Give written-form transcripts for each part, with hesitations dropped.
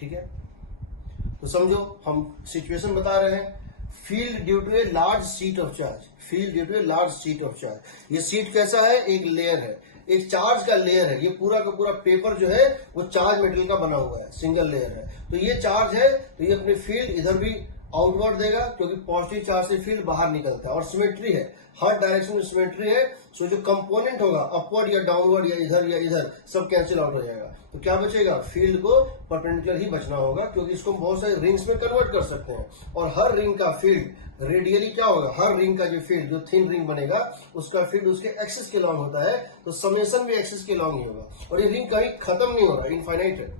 ठीक है, तो समझो हम सिचुएशन बता रहे हैं। Field due to a large sheet of charge, field due to a large sheet of charge. ये शीट कैसा है? एक लेयर है, एक चार्ज का लेयर है। ये पूरा का पूरा पेपर जो है वो चार्ज मेटेरियल का बना हुआ है, सिंगल लेयर है। तो ये चार्ज है, तो ये अपनी फील्ड इधर भी आउटवर्ड देगा, क्योंकि पॉजिटिव चार्ज से फील्ड बाहर निकलता है। और सिमेट्री है, हर डायरेक्शन में सिमेट्री है। सो जो कंपोनेंट होगा अपवर्ड या डाउनवर्ड या इधर सब कैंसिल आउट हो जाएगा। तो क्या बचेगा? फील्ड को परपेंडिकुलर ही बचना होगा, क्योंकि इसको हम बहुत सारे रिंग्स में कन्वर्ट कर सकते हैं। और हर रिंग का फील्ड रेडियली क्या होगा? हर रिंग का जो फील्ड, जो थिन रिंग बनेगा उसका फील्ड उसके एक्सिस के लॉन्ग होता है, तो समेशन भी एक्सिस के लॉन्ग ही होगा। और ये रिंग कहीं खत्म नहीं हो रहा, इनफाइनाइट है।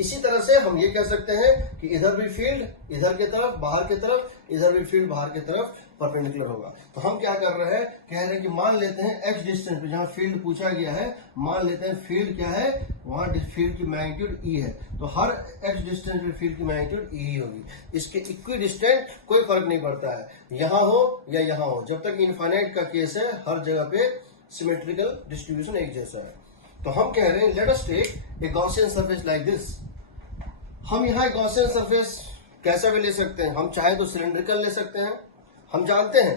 इसी तरह से हम ये कह सकते हैं कि इधर भी फील्ड इधर की तरफ, बाहर की तरफ, इधर भी फील्ड बाहर की तरफ परपेंडिकुलर होगा। तो हम क्या कर रहे हैं? कह रहे हैं कि मान लेते हैं एच डिस्टेंस पे, जहां फील्ड पूछा गया है, मान लेते हैं फील्ड क्या है, वहां फील्ड की मैग्नीट्यूड ई है। तो हर एच डिस्टेंस पे फील्ड की मैग्नीट्यूड ई ही होगी। इसके इक्वी डिस्टेंट कोई फर्क नहीं पड़ता है, यहां हो या यहां हो, जब तक इनफाइनाइट का केस है हर जगह पे सिमेट्रिकल डिस्ट्रीब्यूशन एक जैसा है। तो हम कह रहे हैं let us take a Gaussian surface like this. हम यहाँ गॉसियन सरफेस कैसा भी ले सकते हैं, हम चाहे तो सिलेंड्रिकल ले सकते हैं। हम जानते हैं,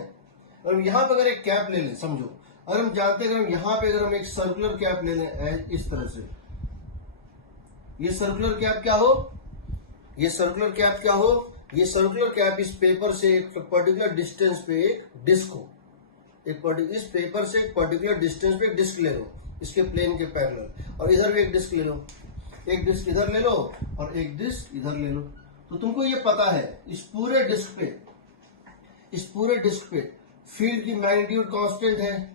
और यहाँ पे अगर एक कैप ले लें, समझो अगर हम जानते हैं, अगर हम यहाँ पे अगर हम एक सर्कुलर कैप ले लें इस तरह से, ये सर्कुलर कैप क्या हो? ये सर्कुलर कैप क्या हो? ये सर्कुलर कैप इस पेपर से एक पर्टिकुलर डिस्टेंस पे एक डिस्क हो, इस पेपर से एक पर्टिकुलर डिस्टेंस पे एक डिस्क ले लो, इसके प्लेन के पैरेलल। और इधर भी एक डिस्क ले लो, एक डिस्क इधर ले लो और एक डिस्क इधर ले लो। तो तुमको ये पता है इस पूरे डिस्क पे फील्ड की मैग्नीट्यूड कांस्टेंट है,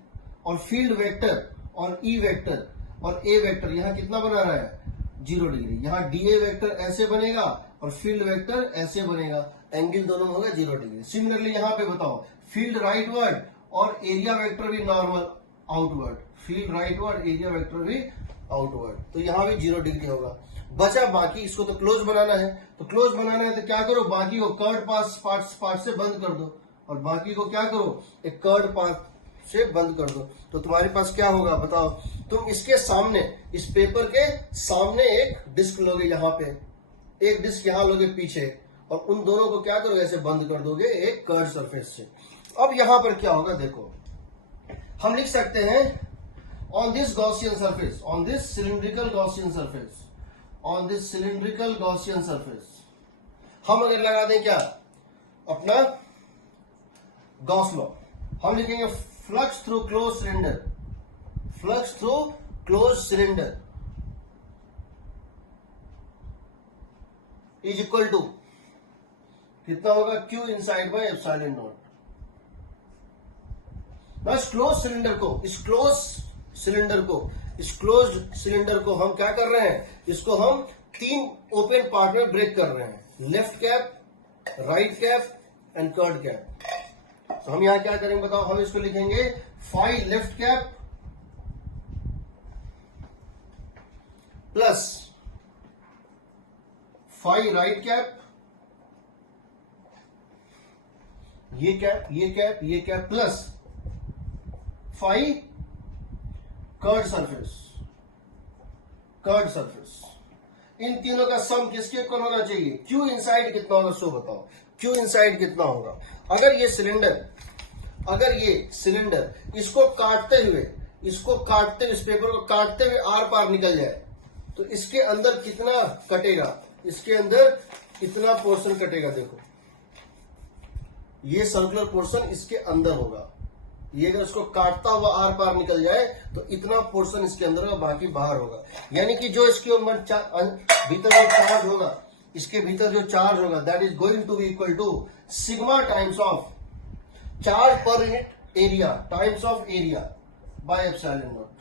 और फील्ड वेक्टर और ई वेक्टर और ए वेक्टर यहाँ कितना बना रहा है? 0 डिग्री। यहाँ डीए वेक्टर ऐसे बनेगा और फील्ड वेक्टर ऐसे बनेगा, एंगल दोनों में होगा 0 डिग्री। सिमिलरली यहाँ पे बताओ फील्ड राइटवर्ड और एरिया वेक्टर भी normal outward, field rightward, area vector भी आउटवर्ड, तो यहाँ भी 0 डिग्री होगा। बचा बाकी, इसको तो क्लोज बनाना है। तो क्लोज बनाना है तो क्या करो? बाकी को कर्ड पार्ट से बंद कर दो, और बाकी को क्या करो? एक कर्ड पार्ट से बंद कर दो। तो तुम्हारे पास क्या होगा बताओ? तुम इसके सामने, इस पेपर के सामने एक डिस्क लोगे, यहाँ पे एक डिस्क यहाँ लोगे पीछे, और उन दोनों को क्या करोगे? ऐसे बंद कर दोगे एक कर्ड सरफेस से। अब यहाँ पर क्या होगा देखो, हम लिख सकते हैं on this Gaussian surface, on this cylindrical Gaussian surface, on this cylindrical Gaussian surface, हम अगर लगा दें क्या अपना गॉस लॉ, हम लिखेंगे flux through close cylinder, flux through close cylinder is equal to कितना होगा? Q inside by epsilon naught. बस क्लोज सिलेंडर को, इस क्लोज सिलेंडर को हम क्या कर रहे हैं? इसको हम 3 ओपन पार्ट में ब्रेक कर रहे हैं, left cap, right cap and curved cap. तो हम यहां क्या करेंगे बताओ? हम इसको लिखेंगे phi left cap plus phi right cap, ये cap plus phi curved surface. इन तीनों का सम किसके इक्वल होना चाहिए? Q इनसाइड कितना होगा? सो बताओ Q इनसाइड कितना होगा? अगर ये सिलेंडर इसको काटते हुए, इस पेपर को काटते हुए आर पार निकल जाए, तो इसके अंदर कितना कटेगा? इसके अंदर इतना पोर्शन कटेगा। देखो ये सर्कुलर पोर्शन इसके अंदर होगा, ये अगर उसको काटता हुआ आर पार निकल जाए तो इतना पोर्शन इसके अंदर होगा, बाकी बाहर होगा। यानी कि जो इसके भीतर जो चार्ज होगा, इसके भीतर जो चार्ज होगा, that is going to be equal to sigma times of charge पर unit area times of area by epsilon naught.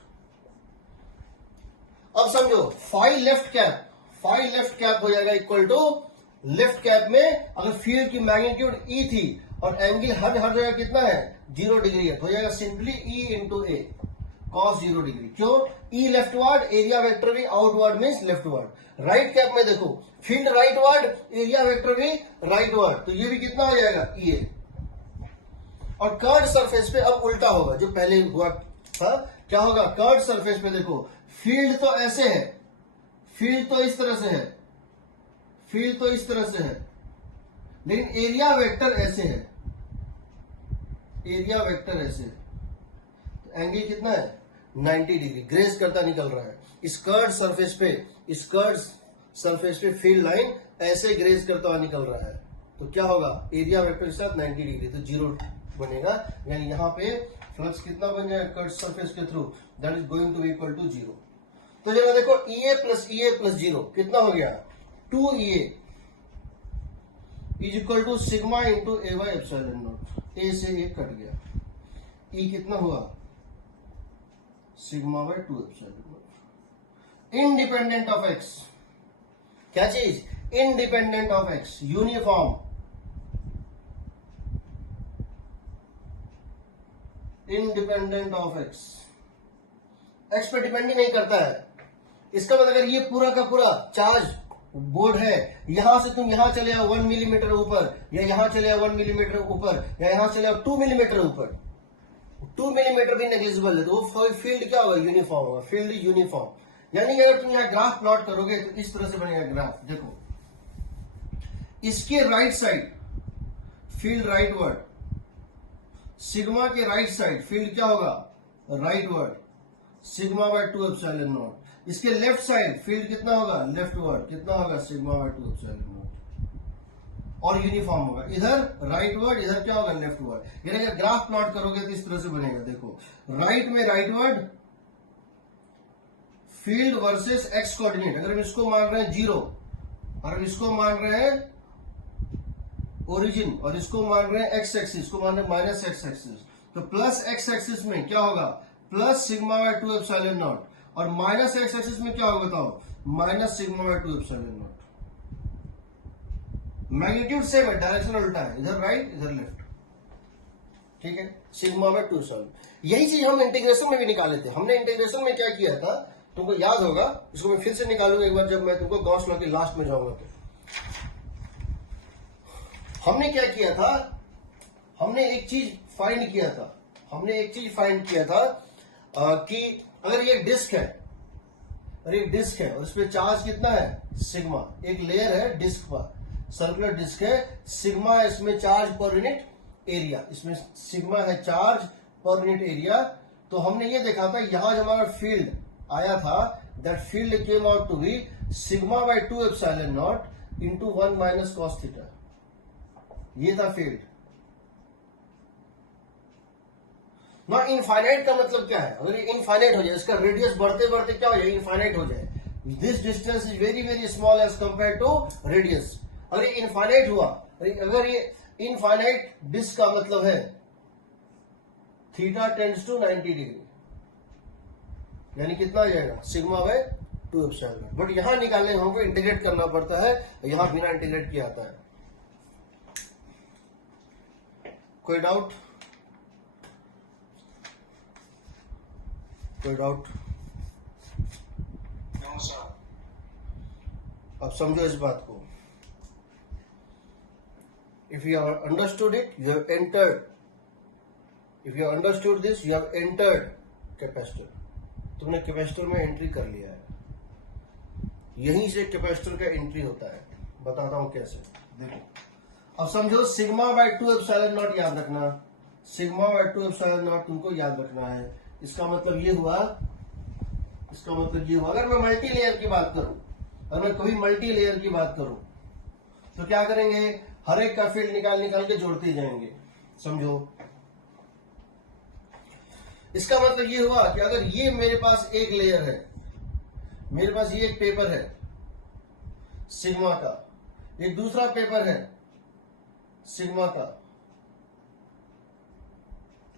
अब समझो फाई लेफ्ट कैप हो जाएगा इक्वल टू, लेफ्ट कैप में अगर फील्ड की मैग्नीट्यूड ई थी और एंगल हर जगह कितना है? 0 डिग्री है, तो हो जाएगा सिंपली E इंटू ए कॉस 0 डिग्री। क्यों? E लेफ्टवर्ड, एरिया वेक्टर भी outward means leftward. Right cap में देखो फील्ड राइटवर्ड, एरिया वेक्टर भी राइटवर्ड, तो ये भी कितना हो जाएगा? E ए। और कर्ड सरफेस पे अब उल्टा होगा जो पहले हुआ था। क्या होगा? कर्ड सरफेस पे देखो फील्ड तो ऐसे है, फील्ड तो इस तरह से है, फील्ड तो इस तरह से है, लेकिन एरिया वेक्टर ऐसे है, एरिया वेक्टर ऐसे है, तो एंगल कितना है 90 डिग्री, ग्रेस करता निकल रहा है। इस कर्व सरफेस पे फील्ड लाइन ऐसे ग्रेस करता हुआ निकल रहा है, तो क्या होगा एरिया वेक्टर के साथ 90 डिग्री, तो 0 बनेगा, यानी यहाँ पे फ्लक्स कितना बन जाएगा कर्व सरफेस के थ्रू, that is going to be equal to 0। तो जरा देखो EA प्लस 0 कितना हो गया 2EA is equal to sigma into A by epsilon naught, A से एक कट गया, E कितना हुआ sigma by 2 epsilon naught, independent of x, क्या चीज independent of x, uniform, independent of x, x पे डिपेंड ही नहीं करता है। इसका मतलब अगर ये पूरा का पूरा चार्ज बोर्ड है, यहां से तुम यहां चले आओ 1 मिलीमीटर ऊपर, या यहां चले आओ 1 मिलीमीटर ऊपर, या यहां चले आओ 2 मिलीमीटर ऊपर, 2 मिलीमीटर भी नेग्लिजिबल है, तो वो फील्ड क्या होगा यूनिफॉर्म होगा, फील्ड यूनिफॉर्म। यानी कि अगर तुम यहाँ ग्राफ प्लॉट करोगे तो इस तरह से बनेगा ग्राफ, देखो इसके right side field rightward, sigma के राइट साइड फील्ड क्या होगा rightward, sigma by 2 epsilon not. इसके लेफ्ट साइड फील्ड कितना होगा लेफ्टवर्ड, कितना होगा सिग्मा बाय 2 एप्सिलॉन नॉट, और यूनिफॉर्म होगा, इधर राइटवर्ड इधर क्या होगा लेफ्टवर्ड। यानी अगर ग्राफ प्लॉट करोगे तो इस तरह से बनेगा, देखो राइट में rightward field versus x coordinate, अगर हम इसको मान रहे हैं 0 और हम इसको मान रहे हैं ओरिजिन, और इसको मान रहे हैं एक्स एक्सिस, इसको मान रहे हैं माइनस एक्स एक्सिस, तो प्लस एक्स एक्सिस में क्या होगा plus sigma by 2 epsilon not, और माइनस एक्स एक्सिस में क्या होगा बताओ minus sigma by 2 epsilon not. Magnitude same है, डायरेक्शन उल्टा है, इधर राइट इधर लेफ्ट, ठीक है, सिग्मा बाय 2 एप्सिलॉन। यही चीज हम इंटीग्रेशन में भी निकाले थे। हमने इंटीग्रेशन में क्या किया था तुमको याद होगा, इसको मैं फिर से निकालूंगा एक बार जब मैं तुमको गॉस लॉ के लास्ट में जाऊंगा। तो हमने क्या किया था, हमने एक चीज फाइंड किया था, कि अगर ये डिस्क है, और एक डिस्क है और इस पे चार्ज कितना है सिग्मा, एक लेयर है डिस्क पर, सर्कुलर डिस्क है, सिग्मा इसमें चार्ज पर यूनिट एरिया, इसमें सिग्मा है चार्ज पर यूनिट एरिया। तो हमने ये देखा था यहां जब हमारा फील्ड आया था, that field came out to be sigma by 2 epsilon naught into 1 minus cos theta, ये था फील्ड। ना इनफाइनाइट का मतलब क्या है, अगर ये इनफाइनाइट हो जाए, इसका रेडियस बढ़ते बढ़ते क्या हो जाए इनफाइनाइट हो जाए, this distance is very very small as compare to radius. अगर ये इनफाइनाइट हुआ, अगर ये इनफाइनाइट डिस्क का मतलब है थीटा टेंड्स टू 90 डिग्री, यानी कितना आ जाएगा सिग्मा बाय 2 एप्सिलॉन। बट यहां निकालने हमको इंटीग्रेट करना पड़ता है, यहां बिना इंटीग्रेट किया आता है। कोई डाउट? अब समझो इस बात को, if you have understood it you have entered, if you have understood this you have entered capacitor, तुमने कैपेसिटर में एंट्री कर लिया है। यहीं से कैपेसिटर का एंट्री होता है, बताता हूं कैसे, देखो। अब समझो सिग्मा बाय 2 एप्सिलॉन नॉट याद रखना, सिग्मा बाय 2 एप्सिलॉन नॉट तुमको याद रखना है। इसका मतलब ये हुआ, अगर मैं मल्टी लेयर की बात करूं, अगर मैं कभी मल्टी लेयर की बात करूं तो क्या करेंगे, हर एक का फील्ड निकाल के जोड़ते जाएंगे, समझो। इसका मतलब ये हुआ कि अगर ये मेरे पास एक लेयर है, मेरे पास ये एक पेपर है सिग्मा का, एक दूसरा पेपर है सिग्मा का,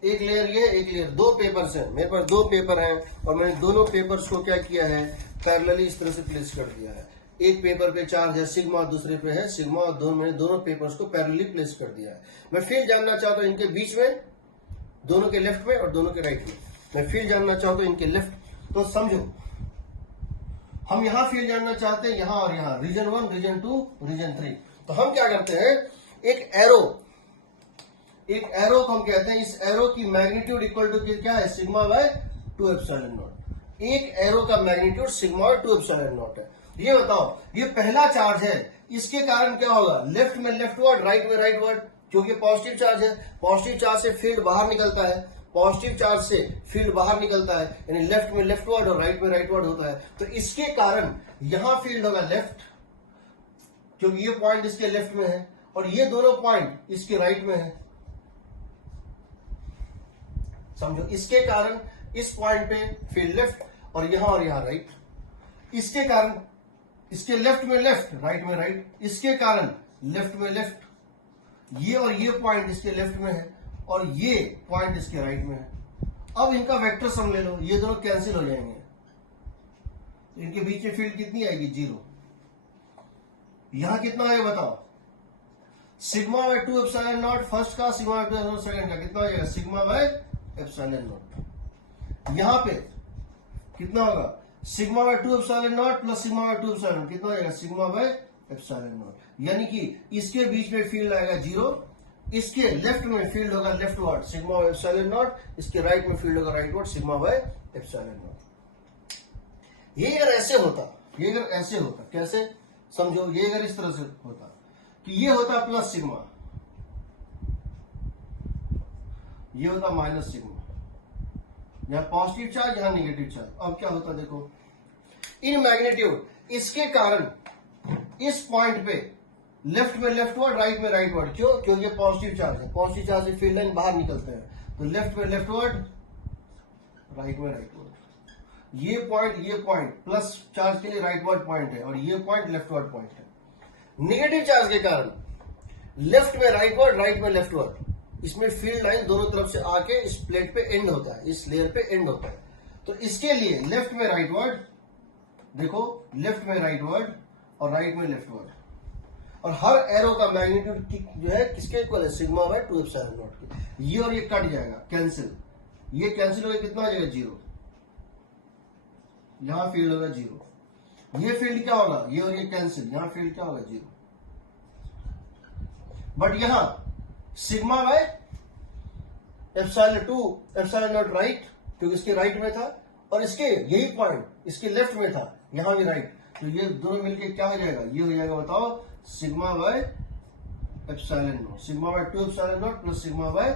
एक लेयर ये एक लेयर, 2 पेपर्स हैं मेरे पास, 2 पेपर हैं, और मैंने दोनों पेपर्स को क्या किया है पैरेलली इस तरह से प्लेस कर दिया है। एक पेपर पे चार्ज है सिग्मा, दूसरे पे है सिग्मा, और मैंने दोनों पेपर्स को पैरेलली प्लेस कर दिया है। मैं फील्ड जानना चाहता हूं इनके बीच में, दोनों के लेफ्ट में और दोनों के राइट में, मैं फील्ड जानना चाहता हूं इनके लेफ्ट। तो समझो हम यहां फील्ड जानना चाहते हैं, यहां और यहां, रीजन 1 रीजन 2 रीजन 3। तो हम क्या करते हैं, एक एरो को हम कहते हैं, इस एरो की मैग्नीट्यूड इक्वल टू क्या है सिग्मा बाय 2 एप्सिलॉन नॉट। एक एरो का magnitude sigma by 2 epsilon not है। ये बताओ, ये पहला चार्ज है, इसके कारण क्या होगा, लेफ्ट में लेफ्टवर्ड, राइट में राइटवर्ड, क्योंकि पॉजिटिव चार्ज है, पॉजिटिव चार्ज से फील्ड बाहर निकलता है, पॉजिटिव चार्ज से फील्ड बाहर निकलता है, यानी लेफ्ट में लेफ्टवर्ड और राइट में राइटवर्ड होता है। तो इसके कारण यहां फील्ड होगा लेफ्ट, क्योंकि ये पॉइंट इसके लेफ्ट में है और ये दोनों पॉइंट इसके राइट में है। समझो, इसके कारण इस पॉइंट पे फील्ड लेफ्ट और यहां राइट, इसके कारण इसके लेफ्ट में लेफ्ट, राइट में राइट, इसके कारण लेफ्ट में लेफ्ट, ये और ये पॉइंट इसके लेफ्ट में है और ये पॉइंट इसके राइट में है। अब इनका वेक्टर सम ले लो, ये दोनों कैंसिल हो जाएंगे, इनके बीच में फील्ड कितनी आएगी, 0। यहां कितना आएगा बताओ, sigma by 2 epsilon not first का, सिग्मा बाय 2 सेकंड का, कितना हो जाएगा, सिग्मा बाय एप्सिलॉन नॉट। यहां पे कितना होगा, sigma by 2 epsilon not plus sigma by 2 epsilon, कितना हो जाएगा, सिग्मा बाय एप्सिलॉन नॉट। यानी कि इसके बीच में फील्ड आएगा 0, इसके लेफ्ट में फील्ड होगा leftward, sigma bye epsilon not, इसके राइट में फील्ड होगा rightward, sigma bye epsilon not. ये अगर ऐसे होता, ये अगर ऐसे होता, कैसे समझो, ये अगर इस तरह से होता कि ये होता प्लस सिग्मा, ये होता माइनस सिग्मा, यहां पॉजिटिव चार्ज, यहां नेगेटिव चार्ज। अब क्या होता देखो, इन मैग्नीट्यूड, इसके कारण इस पॉइंट पे लेफ्ट में लेफ्टवर्ड, राइट में राइटवर्ड, क्यों, क्योंकि पॉजिटिव चार्ज है, पॉजिटिव चार्ज से फील्ड लाइन बाहर निकलते हैं, तो लेफ्ट में लेफ्टवर्ड, राइट में राइटवर्ड। ये पॉइंट प्लस चार्ज के लिए राइटवर्ड पॉइंट है और ये पॉइंट लेफ्टवर्ड पॉइंट है। नेगेटिव चार्ज के कारण लेफ्ट में राइटवर्ड, राइट में लेफ्टवर्ड, इसमें फील्ड लाइन दोनों तरफ से आके इस प्लेट पे एंड होता है, इस लेयर पे एंड होता है। तो इसके लिए लेफ्ट में राइटवर्ड, देखो लेफ्ट में राइटवर्ड और राइट में लेफ्टवर्ड, और हर एरो का मैग्नीट्यूड जो है किसके इक्वल है, सिग्मा बाय 2 एप्सिलॉन नॉट के। ये और ये कट जाएगा, कैंसिल, ये कैंसिल होगा, कितना हो जाएगा, 0। यहां फील्ड होगा 0, ये फील्ड क्या होगा, ये और ये कैंसिल, यहां फील्ड क्या होगा, 0। बट यहां sigma by epsilon 2 epsilon not right, क्योंकि इसके राइट में था, और इसके यही पॉइंट इसके लेफ्ट में था, यहां भी राइट, तो ये दोनों मिलके क्या हो जाएगा, ये हो जाएगा बताओ, sigma bye epsilon naught, sigma by 2 epsilon not plus sigma by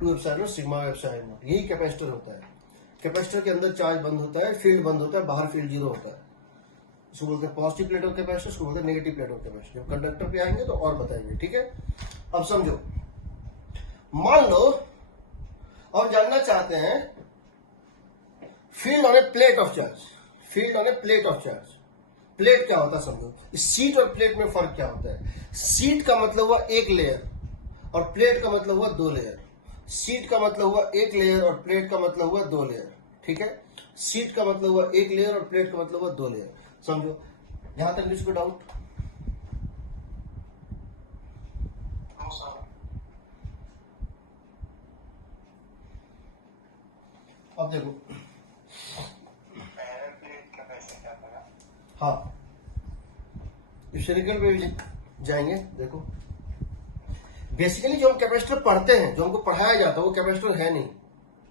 2 epsilon naught, sigma bye epsilon not. यही कैपेसिटर होता है। कैपेसिटर के अंदर चार्ज बंद होता है, फील्ड बंद होता है, बाहर फील्ड 0 होता है। इसको बोलते हैं पॉजिटिव प्लेट ऑफ कैपेसिटर, इसको बोलते हैं नेगेटिव प्लेट ऑफ कैपेसिटर। जब कंडक्टर पे आएंगे तो और बताएंगे, ठीक है। अब समझो, मान लो और जानना चाहते हैं field on A plate of charge, field on A plate of charge. Plate क्या होता है समझो, सीट और प्लेट में फर्क क्या होता है। सीट का मतलब हुआ एक लेयर और प्लेट का मतलब हुआ 2 लेयर। सीट का मतलब हुआ एक लेयर और प्लेट का मतलब हुआ 2 लेयर, ठीक है। सीट का मतलब हुआ एक लेयर और प्लेट का मतलब हुआ 2 लेयर। समझो, यहां तक किसको डाउट? अब देखो, हाँ स्फेरिकल पे जाएंगे। देखो बेसिकली जो हम कैपेसिटर पढ़ते हैं, जो हमको पढ़ाया जाता है वो कैपेसिटर है नहीं।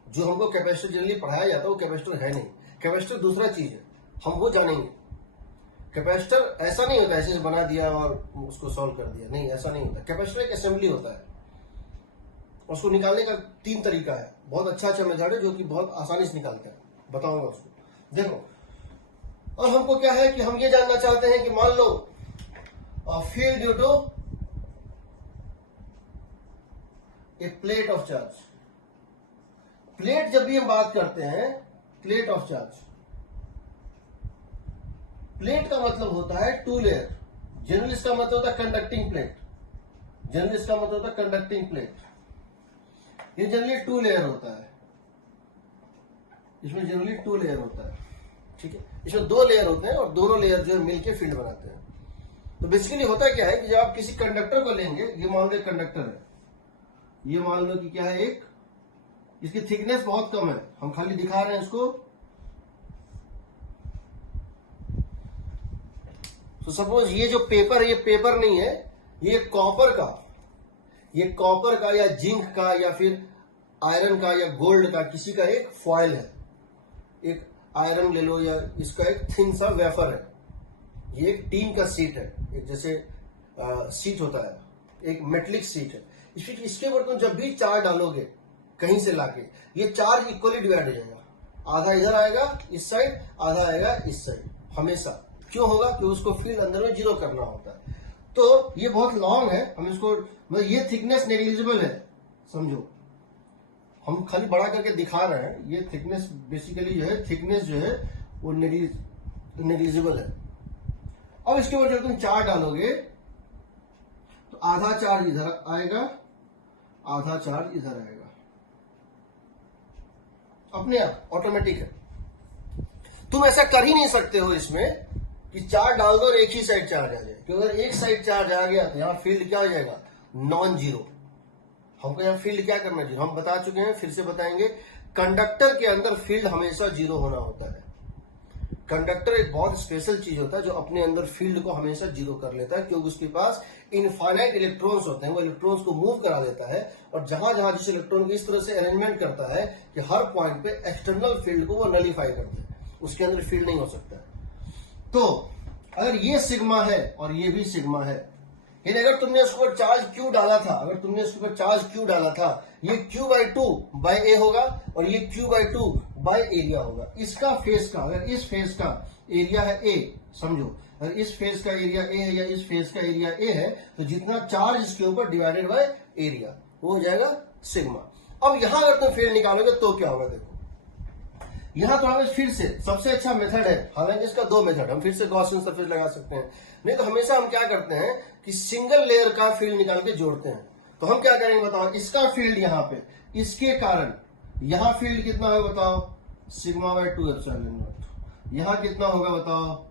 जो हमको कैपेसिटर जनरली पढ़ाया जाता है वो कैपेसिटर है नहीं। कैपेसिटर दूसरा चीज है, हम वो जानेंगे। कैपेसिटर ऐसा नहीं होता ऐसे बना दिया और उसको सॉल्व कर दिया, नहीं ऐसा नहीं होता। कैपेसिटर एक असेंबली होता है, उसको निकालने का 3 तरीका है। बहुत अच्छा मेथड है जो कि बहुत आसानी से निकालते हैं, बताऊंगा उसको। देखो, और हमको क्या है कि हम ये जानना चाहते हैं कि मान लो field due to a plate of charge. Plate जब भी हम बात करते हैं, प्लेट ऑफ चार्ज, प्लेट का मतलब होता है 2 लेयर। जनरली इसका मतलब होता है कंडक्टिंग प्लेट, जनरली इसका मतलब होता है कंडक्टिंग प्लेट। ये जनरली 2 लेयर होता है, इसमें जनरली 2 लेयर होता है, ठीक है। इसमें 2 लेयर होते हैं और दोनों लेयर जो है मिलकर फील्ड बनाते हैं। तो बेसिकली होता क्या है कि जब आप किसी कंडक्टर को लेंगे, ये मान लो कंडक्टर है, ये मान लो कि क्या है, एक इसकी थिकनेस बहुत कम है, हम खाली दिखा रहे हैं इसको। तो सपोज ये जो पेपर है, ये पेपर नहीं है, ये कॉपर का या जिंक का या फिर आयरन का या गोल्ड का किसी का एक फॉयल है। एक आयरन ले लो या इसका एक थिन सा वेफर है, ये एक टीन का सीट है, एक जैसे सीट होता है, एक मेटलिक सीट है। इसके ऊपर तुम जब भी चार्ज डालोगे कहीं से लाके, ये चार्ज इक्वली डिवाइड हो जाएगा, आधा इधर आएगा इस साइड, आधा आएगा इस साइड, हमेशा। क्यों होगा? कि उसको फील्ड अंदर में जीरो करना होता है। तो ये बहुत लॉन्ग है, हम इसको मतलब ये थिकनेस नेग्लिजिबल है, समझो। हम खाली बड़ा करके दिखा रहे हैं, ये थिकनेस बेसिकली जो है, थिकनेस जो है वो नेग्लिजिबल है। अब इसके ऊपर जब तुम चार्ज डालोगे तो आधा चार्ज इधर आएगा, आधा चार्ज इधर आएगा, अपने आप ऑटोमेटिक है। तुम ऐसा कर ही नहीं सकते हो इसमें कि चार्ज डाल दो और एक ही साइड चार्ज आ जाए, क्योंकि अगर एक साइड चार्ज आ गया तो यहां फील्ड क्या हो जाएगा? Non zero. हमको यहाँ फील्ड क्या करना चाहिए? हम बता चुके हैं, फिर से बताएंगे। कंडक्टर के अंदर फील्ड हमेशा जीरो होना होता है। कंडक्टर एक बहुत स्पेशल चीज होता है जो अपने अंदर फील्ड को हमेशा जीरो कर लेता है, क्योंकि उसके पास इनफाइनाइट इलेक्ट्रॉन्स होते हैं। वो इलेक्ट्रॉन्स को मूव करा देता है और जहां जहां जिस इलेक्ट्रॉन को इस तरह से अरेंजमेंट करता है कि हर पॉइंट पे एक्सटर्नल फील्ड को वो नलीफाई करते हैं, उसके अंदर फील्ड नहीं हो सकता है। तो अगर ये सिग्मा है और ये भी सिग्मा है, लेकिन अगर तुमने उसके ऊपर चार्ज क्यू डाला था, अगर तुमने उसके ऊपर चार्ज क्यू डाला था, ये क्यू बाई टू बाई ए होगा और ये Q by two by area होगा। इसका फेस का, अगर इस फेस का एरिया है ए, समझो, अगर इस फेस का एरिया ए है या इस फेस का एरिया ए है, तो जितना चार्ज इसके ऊपर डिवाइडेड बाय एरिया, वो हो जाएगा सिग्मा। अब यहां अगर तुम फील्ड निकालोगे तो क्या होगा? देखो, यहां तो हमें फिर से सबसे अच्छा मेथड है, हालांकि इसका दो मेथड, हम फिर से गॉसियन सरफेस लगा सकते हैं, नहीं तो हमेशा हम क्या करते हैं कि सिंगल लेयर का फील्ड निकाल के जोड़ते हैं। तो हम क्या करेंगे बताओ? इसका फील्ड यहाँ पे, इसके कारण यहां फील्ड कितना होगा बताओ? Sigma by two epsilon not. यहां कितना होगा बताओ?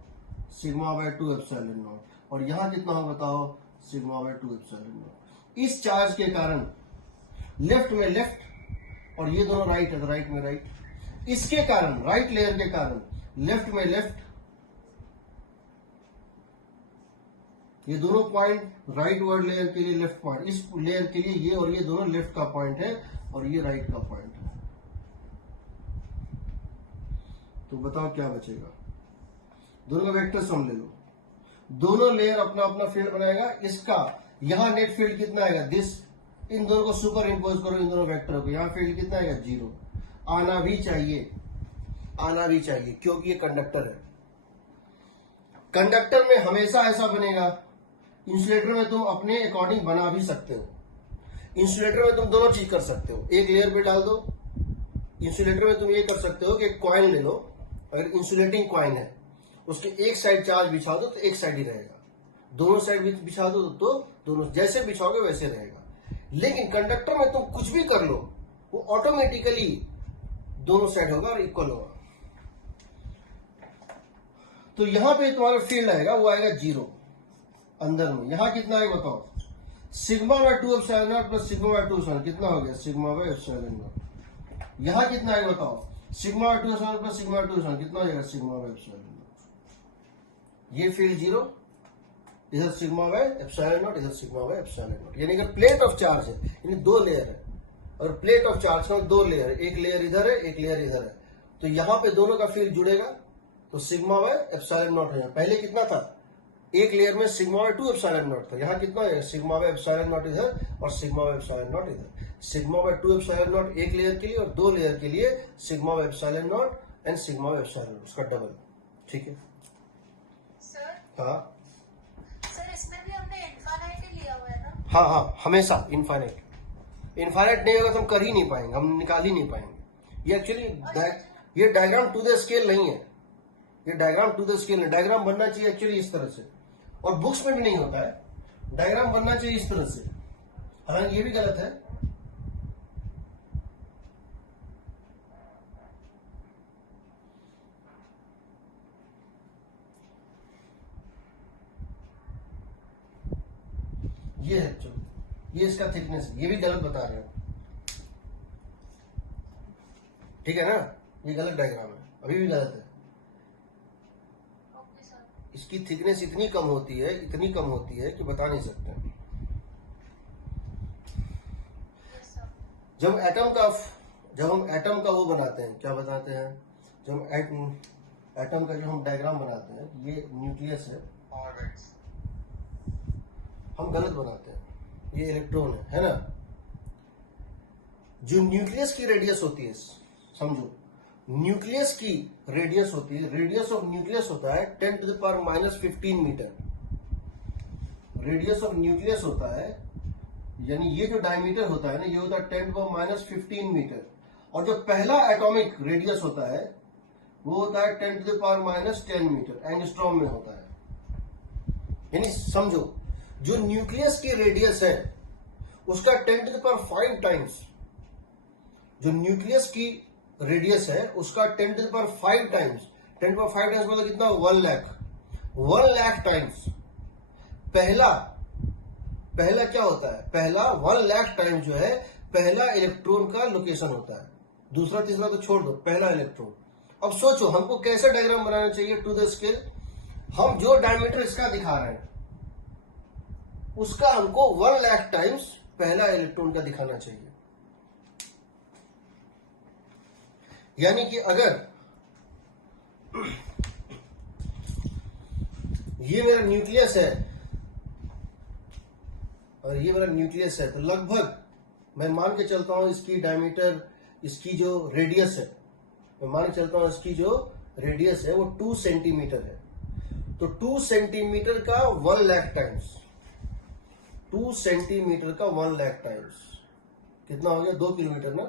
Sigma by two epsilon not. और यहां कितना होगा बताओ? Sigma by two epsilon not. इस चार्ज के कारण लेफ्ट में लेफ्ट और ये दोनों राइट है तो राइट में राइट। इसके कारण, राइट लेयर के कारण लेफ्ट में लेफ्ट, ये दोनों पॉइंट राइट वर्ड लेयर के लिए लेफ्ट पॉइंट, इस लेयर के लिए ये और ये दोनों लेफ्ट का पॉइंट है और ये राइट का पॉइंट है। तो बताओ क्या बचेगा? दोनों का वेक्टर सम ले लो, दोनों लेयर अपना अपना फील्ड बनाएगा। इसका यहां नेट फील्ड कितना आएगा? दिस, इन दोनों को सुपर इम्पोज करो, इन दोनों वेक्टर को, यहां फील्ड कितना आएगा? जीरो। आना भी चाहिए, आना भी चाहिए, क्योंकि ये कंडक्टर है। कंडक्टर में हमेशा ऐसा बनेगा। इंसुलेटर में तुम अपने अकॉर्डिंग बना भी सकते हो। इंसुलेटर में तुम दोनों चीज कर सकते हो, एक लेयर पे डाल दो। इंसुलेटर में तुम ये कर सकते हो कि कॉइन ले लो, अगर इंसुलेटिंग कॉइन है, उसके एक साइड चार्ज बिछा दो तो एक साइड ही रहेगा, दोनों साइड बिछा दो तो दोनों, जैसे बिछाओगे वैसे रहेगा। लेकिन कंडक्टर में तुम कुछ भी कर लो, वो ऑटोमेटिकली दोनों साइड होगा और इक्वल होगा। तो यहां पे तुम्हारा फील्ड आएगा, वो आएगा जीरो अंदर में। यहां कितना आएगा बताओ? Sigma by two epsilon not plus sigma by two epsilon, कितना हो गया? Sigma bye epsilon not. यहां कितना आएगा बताओ? Sigma by two epsilon plus sigma by two epsilon, कितना हो जाएगा? Sigma bye epsilon not. ये फील्ड जीरो, इधर सिग्मा बाय एप्सिलॉन नॉट, इधर सिग्मा बाय एप्सिलॉन नॉट। यानी अगर प्लेट ऑफ चार्ज है, यानी दो लेयर है, और प्लेट ऑफ चार्ज का दो लेयर है, एक लेयर इधर है एक लेयर इधर है, तो यहां पे दोनों का फील्ड जुड़ेगा तो सिग्मा बाय एप्सिलॉन नॉट हो जाएगा। पहले कितना था? एक लेयर में sigma by two epsilon not था, यहां कितना है? सिग्मा बाय एप्सिलॉन नॉट इधर और सिग्मा बाय एप्सिलॉन नॉट इधर। Sigma by two epsilon not एक लेयर के लिए और दो लेयर के लिए sigma bye epsilon not and sigma bye epsilon not, उसका डबल। ठीक है सर? हाँ सर इसमें भी हमने इनफाइनाइट ही लिया हुआ है ना? हाँ हाँ, हमेशा इनफाइनाइट। इनफाइनाइट नहीं होगा तो हम कर ही नहीं पाएंगे, हम निकाल ही नहीं पाएंगे। ये एक्चुअली ये डायग्राम टू द स्केल नहीं है, ये डायग्राम टू द स्केल है। डायग्राम बनना चाहिए एक्चुअली इस तरह से, और बुक्स में भी नहीं होता है। डायग्राम बनना चाहिए इस तरह से, हालांकि ये भी गलत है। ये है, चलो ये इसका थिकनेस, ये भी गलत बता रहे हो, ठीक है ना? ये गलत डायग्राम है, अभी भी गलत है। Okay sir. इसकी थिकनेस इतनी कम होती है, इतनी कम होती है कि बता नहीं सकते। Yes sir. जब हम एटम का वो बनाते हैं, क्या बताते हैं? जब एटम का जो हम डायग्राम बनाते हैं, ये न्यूक्लियस है, ऑर्बिट्स। हम गलत बनाते हैं, ये इलेक्ट्रॉन है ना। जो न्यूक्लियस की रेडियस होती है, समझो, न्यूक्लियस की रेडियस होती है, रेडियस ऑफ न्यूक्लियस होता है 10⁻⁻15 मीटर। रेडियस ऑफ न्यूक्लियस होता है, यानी ये जो डायमीटर होता है ना, ये होता है 10⁻15 मीटर। और जो पहला एटॉमिक रेडियस होता है वो होता है 10⁻10 मीटर, एंगस्ट्रॉम में होता है। यानी समझो, जो न्यूक्लियस की रेडियस है उसका 10⁵ टाइम्स, जो न्यूक्लियस की रेडियस है उसका 10⁵ टाइम्स, 10⁵ टाइम्स मतलब कितना, 1 लाख, 1 लाख टाइम्स पहला क्या होता है, पहला 1 लाख टाइम्स जो है पहला इलेक्ट्रॉन का लोकेशन होता है। दूसरा तीसरा तो छोड़ दो, पहला इलेक्ट्रॉन। अब सोचो हमको कैसे डायग्राम बनाना चाहिए टू द स्केल। हम जो डायमीटर इसका दिखा रहे हैं उसका हमको 1 लाख टाइम्स पहला इलेक्ट्रॉन का दिखाना चाहिए। यानी कि अगर ये मेरा न्यूक्लियस है और ये मेरा न्यूक्लियस है, तो लगभग मैं मान के चलता हूं इसकी डायमीटर, इसकी जो रेडियस है, मैं मान के चलता हूं इसकी जो रेडियस है वो 2 सेंटीमीटर है। तो 2 सेंटीमीटर का 1 लाख टाइम्स, 2 सेंटीमीटर का 1 लाख टाइम्स कितना हो गया, 2 किलोमीटर ना।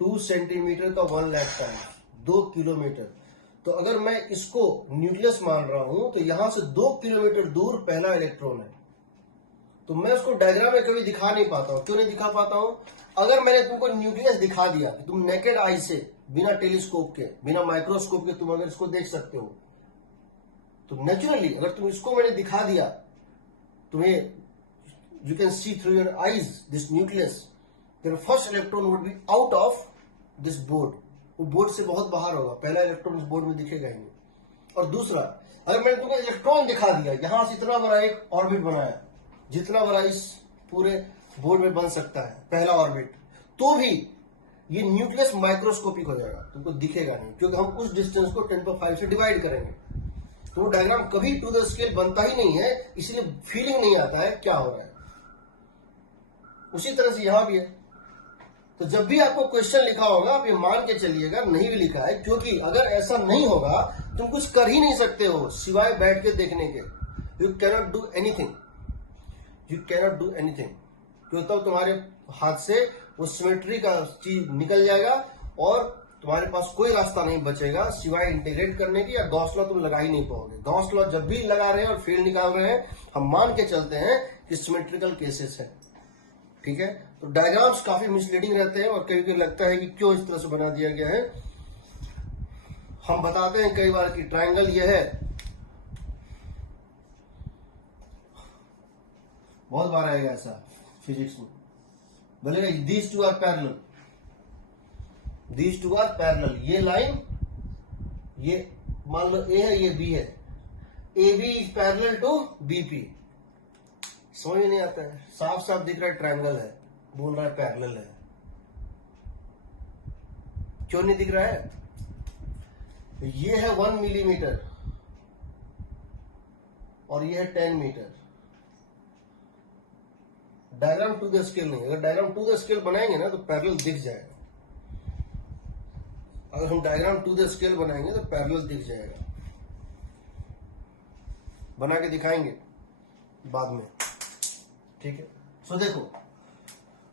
2 सेंटीमीटर का 1 लाख टाइम्स 2 किलोमीटर। तो अगर मैं इसको न्यूक्लियस मान रहा हूं तो यहां से 2 किलोमीटर दूर पहला इलेक्ट्रॉन है। तो मैं उसको डायग्राम में कभी दिखा नहीं पाता हूं। क्यों नहीं दिखा पाता हूं? अगर मैंने तुमको न्यूक्लियस दिखा दिया कि तुम नेकेड आई से, बिना टेलीस्कोप के, बिना माइक्रोस्कोप के तुम अगर इसको देख सकते हो, तो नेचुरली अगर तुम इसको मैंने दिखा दिया, तुम्हें you can see through your eyes this nucleus, there first electron would be out of this board. वो बोर्ड से बहुत बाहर होगा, पहला इलेक्ट्रॉन इस बोर्ड में दिखेगा ही नहीं। और दूसरा, अगर मैंने तुमको इलेक्ट्रॉन दिखा दिया, यहां से इतना बड़ा एक ऑर्बिट बनाया, जितना बड़ा इस पूरे बोर्ड में बन सकता है पहला ऑर्बिट, तो भी ये न्यूक्लियस माइक्रोस्कोपिक हो जाएगा, तुमको दिखेगा नहीं, क्योंकि हम उस डिस्टेंस को 10⁵ से डिवाइड करेंगे। तो वो डायग्राम कभी टू द स्केल बनता ही नहीं है, इसलिए फीलिंग नहीं आता है क्या हो रहा है। उसी तरह से यहां भी है। तो जब भी आपको क्वेश्चन लिखा होगा, आप ये मान के चलिएगा नहीं भी लिखा है, क्योंकि अगर ऐसा नहीं होगा तुम कुछ कर ही नहीं सकते हो सिवाय बैठ के देखने के। You cannot do anything, you cannot do anything, क्योंकि तब तुम्हारे हाथ से वो सिमेट्री का चीज निकल जाएगा और तुम्हारे पास कोई रास्ता नहीं बचेगा सिवाय इंटीग्रेट करने की, या गॉस लॉ तुम लगा ही नहीं पाओगे। गॉस लॉ जब भी लगा रहे हैं और फील्ड निकाल रहे हैं, हम मान के चलते हैं कि सिमेट्रिकल केसेस है। ठीक है, तो डायग्राम्स काफी मिसलीडिंग रहते हैं और कभी कभी लगता है कि क्यों इस तरह से बना दिया गया है। हम बताते हैं कई बार कि ट्रायंगल ये है, बहुत बार आएगा ऐसा फिजिक्स में, बोलेगा these two are parallel, these two are parallel. ये लाइन, ये मान लो ए है, ये बी है, A B is parallel to BP. समझ में नहीं आता है, साफ साफ दिख रहा है ट्रायंगल है, बोल रहा है पैरेलल है। क्यों नहीं दिख रहा है? ये है 1 मिलीमीटर और ये है 10 metre. Diagram to the scale नहीं, अगर डायग्राम टू द स्केल बनाएंगे ना तो पैरेलल दिख जाएगा। अगर हम डायग्राम टू द स्केल बनाएंगे तो पैरेलल दिख जाएगा, बना के दिखाएंगे बाद में। ठीक है, सो देखो,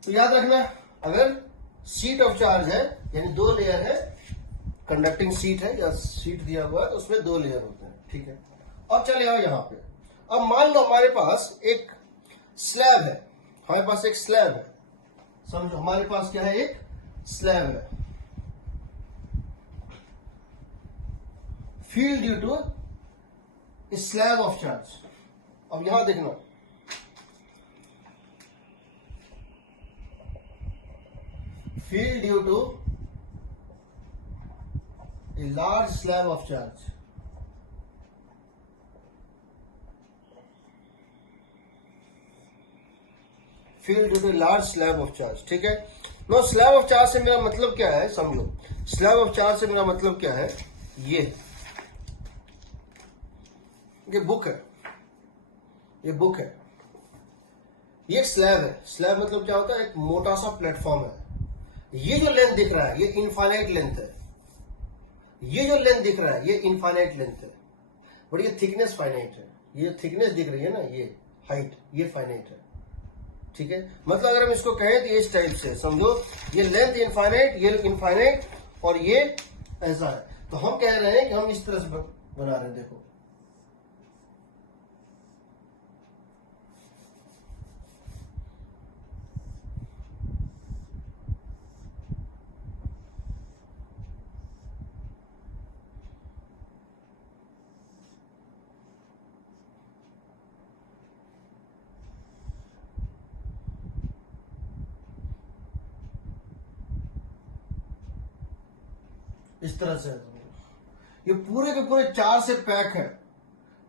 तो याद रखना, अगर सीट ऑफ चार्ज है यानी 2 लेयर है, कंडक्टिंग सीट है या सीट दिया हुआ है तो उसमें 2 लेयर होते हैं। ठीक है, अब चले आओ यहां पे। अब मान लो हमारे पास एक स्लैब है, हमारे पास एक स्लैब है, समझो हमारे पास क्या है, एक स्लैब है। Field due to slab of charge. अब यहां देखना, field due to a large slab of charge. Field due to a large slab of charge. ठीक है, नो स्लैब ऑफ चार्ज से मेरा मतलब क्या है, समझो। स्लैब ऑफ चार्ज से मेरा मतलब क्या है, ये ये बुक है, ये बुक है, ये एक स्लैब है। स्लैब मतलब क्या होता है? एक मोटा सा प्लेटफॉर्म है। ये जो लेंथ दिख रहा है ये इनफाइनाइट लेंथ है। ये जो लेंथ दिख रहा है ये इनफाइनाइट लेंथ है, बट ये थिकनेस फाइनाइट है। ये थिकनेस दिख रही है ना, ये हाइट, ये फाइनाइट है। ठीक है, मतलब अगर हम इसको कहें तो इस टाइप से समझो, ये लेंथ इनफाइनाइट, ये इनफाइनाइट, और ये ऐसा है। तो हम कह रहे हैं कि हम इस तरह से बना रहे हैं, देखो इस तरह से। ये पूरे के पूरे 4 से पैक है।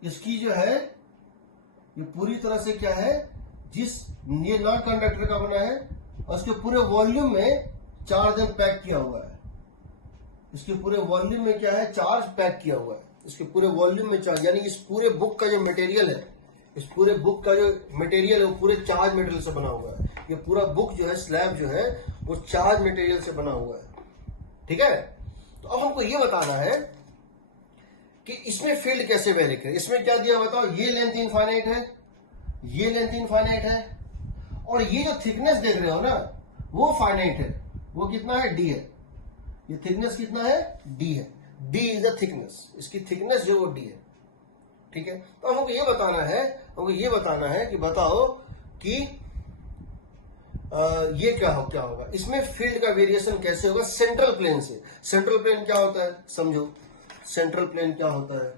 इसकी जो है ये पूरी तरह से क्या है, जिस ये नॉन कंडक्टर का बना है और उसके पूरे वॉल्यूम में चार्ज पैक किया हुआ है। इसके पूरे वॉल्यूम में क्या है, चार्ज पैक किया हुआ है। इसके पूरे वॉल्यूम में चार्ज, यानी इस पूरे बुक का जो मटेरियल है, इस पूरे बुक का जो मटेरियल है वो पूरे चार्ज मटेरियल से बना हुआ है। ये पूरा बुक जो है, स्लैब जो है, वो चार्ज मटेरियल से बना हुआ है। ठीक है, तो अब हमको ये बताना है कि इसमें फील्ड कैसे वेरी करे। इसमें क्या दिया बताओ, ये लेंथ इनफाइनाइट है, ये लेंथ इनफाइनाइट है, और ये जो थिकनेस देख रहे हो ना वो फाइनाइट है। वो कितना है, डी है। ये थिकनेस कितना है, डी है। डी इज द थिकनेस, इसकी थिकनेस जो वो डी है। ठीक है, तो हमको ये बताना है, हमको ये बताना है कि बताओ कि ये क्या होगा, इसमें फील्ड का वेरिएशन कैसे होगा सेंट्रल प्लेन से। सेंट्रल प्लेन क्या होता है समझो, सेंट्रल प्लेन क्या होता है,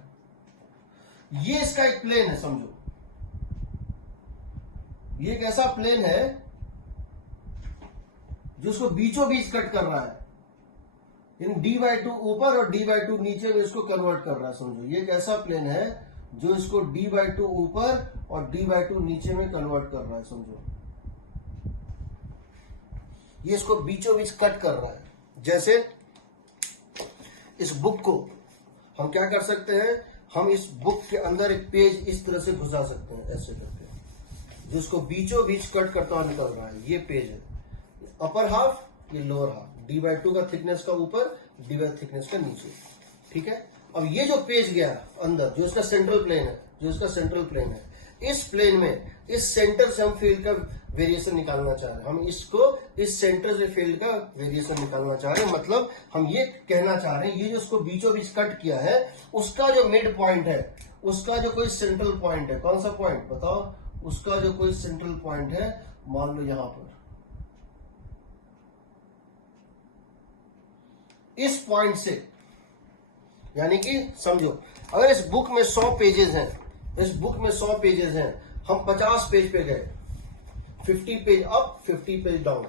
ये इसका एक प्लेन है समझो। ये एक ऐसा प्लेन है जो उसको बीचों बीच कट कर रहा है, इन d/2 ऊपर और d/2 नीचे में इसको कन्वर्ट कर रहा है समझो। ये एक ऐसा प्लेन है जो इसको d/2 ऊपर और d/2 नीचे में कन्वर्ट कर रहा है समझो। ये इसको बीचों बीच कट कर रहा है। जैसे इस बुक को हम क्या कर सकते हैं, हम इस बुक के अंदर एक पेज इस तरह से घुसा सकते हैं, ऐसे करके, जो इसको बीचों बीच कट करता हुआ निकल रहा है। ये पेज है, अपर हाफ, ये लोअर हाफ, d/2 का थिकनेस का ऊपर, d/2 थिकनेस का नीचे। ठीक है, अब ये जो पेज गया अंदर, जो इसका सेंट्रल प्लेन है, जो इसका सेंट्रल प्लेन है, इस प्लेन में इस सेंटर से हम फील्ड का वेरिएशन निकालना चाह रहे हैं। हम इसको इस सेंटर से फील्ड का वेरिएशन निकालना चाह रहे हैं, मतलब हम ये कहना चाह रहे हैं ये जो उसको बीचों बीच कट किया है उसका जो मिड पॉइंट है, उसका जो कोई सेंट्रल पॉइंट है, कौन सा पॉइंट बताओ, उसका जो कोई सेंट्रल पॉइंट है, मान लो यहां पर, इस पॉइंट से, यानी कि समझो अगर इस बुक में 100 पेजेस हैं, इस बुक में 100 पेजेस हैं, हम 50 पेज पे गए, 50 पेज अप 50 पेज डाउन,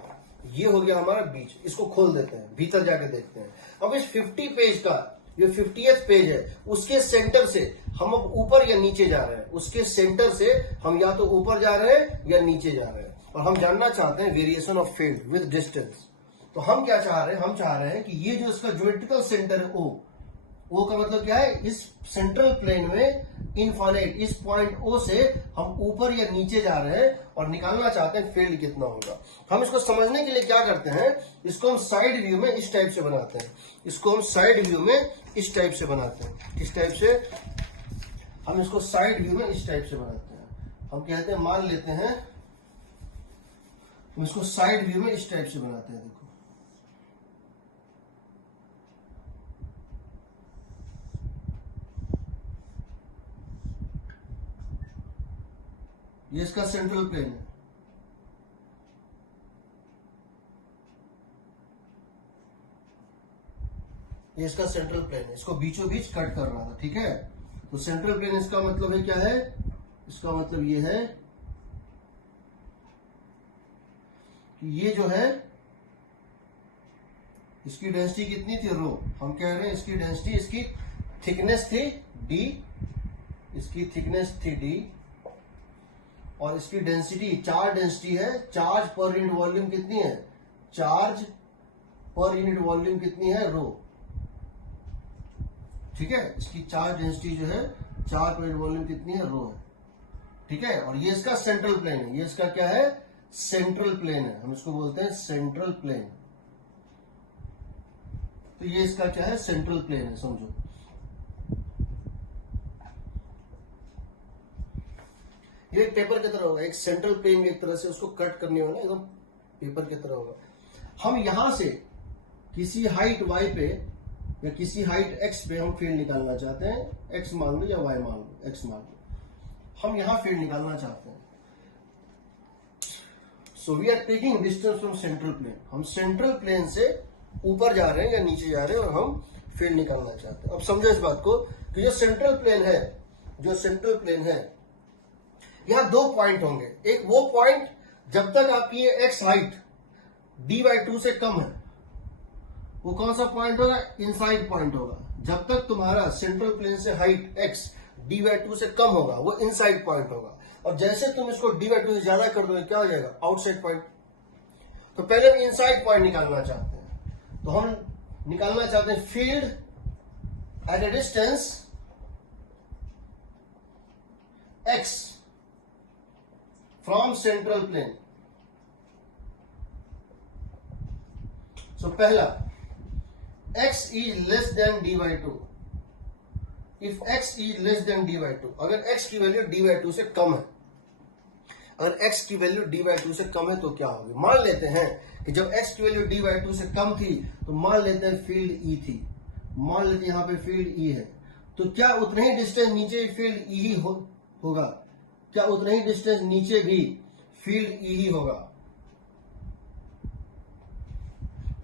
ये हो गया हमारा बीच। इसको खोल देते हैं, भीतर जाके देखते हैं। अब इस 50 पेज का जो 50th पेज है उसके सेंटर से हम अब ऊपर या नीचे जा रहे हैं, उसके सेंटर से हम या तो ऊपर जा रहे हैं या नीचे जा रहे हैं, और हम जानना चाहते हैं variation of field with distance. तो हम क्या चाह रहे हैं, हम चाह रहे हैं कि ये जो इसका ज्योमेट्रिकल सेंटर है ओ का मतलब क्या है, इस सेंट्रल प्लेन में इनफाइनाइट, इस पॉइंट ओ से हम ऊपर या नीचे जा रहे हैं और निकालना चाहते हैं फील्ड कितना होगा। हम इसको समझने के लिए क्या करते हैं, इसको हम साइड व्यू में इस टाइप से बनाते हैं, इसको हम साइड व्यू में इस टाइप से बनाते हैं। इस टाइप से हम इसको साइड व्यू में इस टाइप से बनाते हैं। हम कहते हैं, मान लेते हैं हम इसको साइड व्यू में इस टाइप से बनाते हैं। देखो ये इसका सेंट्रल प्लेन है, ये इसका सेंट्रल प्लेन है, इसको बीचों बीच कट कर रहा था। ठीक है, तो सेंट्रल प्लेन इसका मतलब है क्या है, इसका मतलब ये है कि ये जो है इसकी डेंसिटी कितनी थी, रो। हम कह रहे हैं इसकी डेंसिटी, इसकी थिकनेस थी डी, इसकी थिकनेस थी डी, और इसकी डेंसिटी, चार्ज डेंसिटी है, चार्ज पर यूनिट वॉल्यूम कितनी है, चार्ज पर यूनिट वॉल्यूम कितनी है, रो। ठीक है, इसकी चार्ज डेंसिटी जो है 4 पॉइंट वॉल्यूम कितनी है, रो है, ठीक है। और ये इसका सेंट्रल प्लेन है, ये इसका क्या है, सेंट्रल प्लेन है, हम इसको बोलते हैं सेंट्रल प्लेन। तो ये इसका क्या है, सेंट्रल प्लेन है, समझो। ये एक पेपर की तरह होगा, एक सेंट्रल प्लेन एक तरह से उसको कट करने वाला एकदम पेपर की तरह होगा। हम यहां से किसी हाइट y पे या किसी हाइट x पे हम फील्ड निकालना चाहते हैं, x मान लो या y मान लो, x मान लो, हम यहां फील्ड निकालना चाहते हैं। So we are taking distance from central plane, हम सेंट्रल प्लेन से ऊपर जा रहे हैं या नीचे जा रहे हैं और हम फील्ड निकालना चाहते हैं। अब समझो इस बात को कि जो सेंट्रल प्लेन है, जो सेंट्रल प्लेन है, यहां 2 पॉइंट होंगे। एक वो पॉइंट जब तक आपकी ये x हाइट d/2 से कम है, वो कौन सा पॉइंट होगा, इनसाइड पॉइंट होगा। जब तक तुम्हारा सेंट्रल प्लेन से हाइट x d/2 से कम होगा, वो इनसाइड पॉइंट होगा। और जैसे तुम इसको d/2 से ज्यादा कर दोगे, क्या हो जाएगा, आउटसाइड पॉइंट। तो पहले हम इनसाइड पॉइंट निकालना चाहते हैं, तो हम निकालना चाहते हैं field at a distance x from central plane. So पहला, x is less than d/2। If x is less than d/2, अगर x की वैल्यू d/2 से कम है, अगर x की वैल्यू d/2 से कम है तो क्या होगी। मान लेते हैं कि जब x की वैल्यू d/2 से कम थी, तो मान लेते हैं फील्ड E थी, मान लेते हैं यहां पे फील्ड E है, तो क्या उतने ही डिस्टेंस नीचे फील्ड E ही होगा, क्या उतने ही डिस्टेंस नीचे भी फील्ड E ही होगा,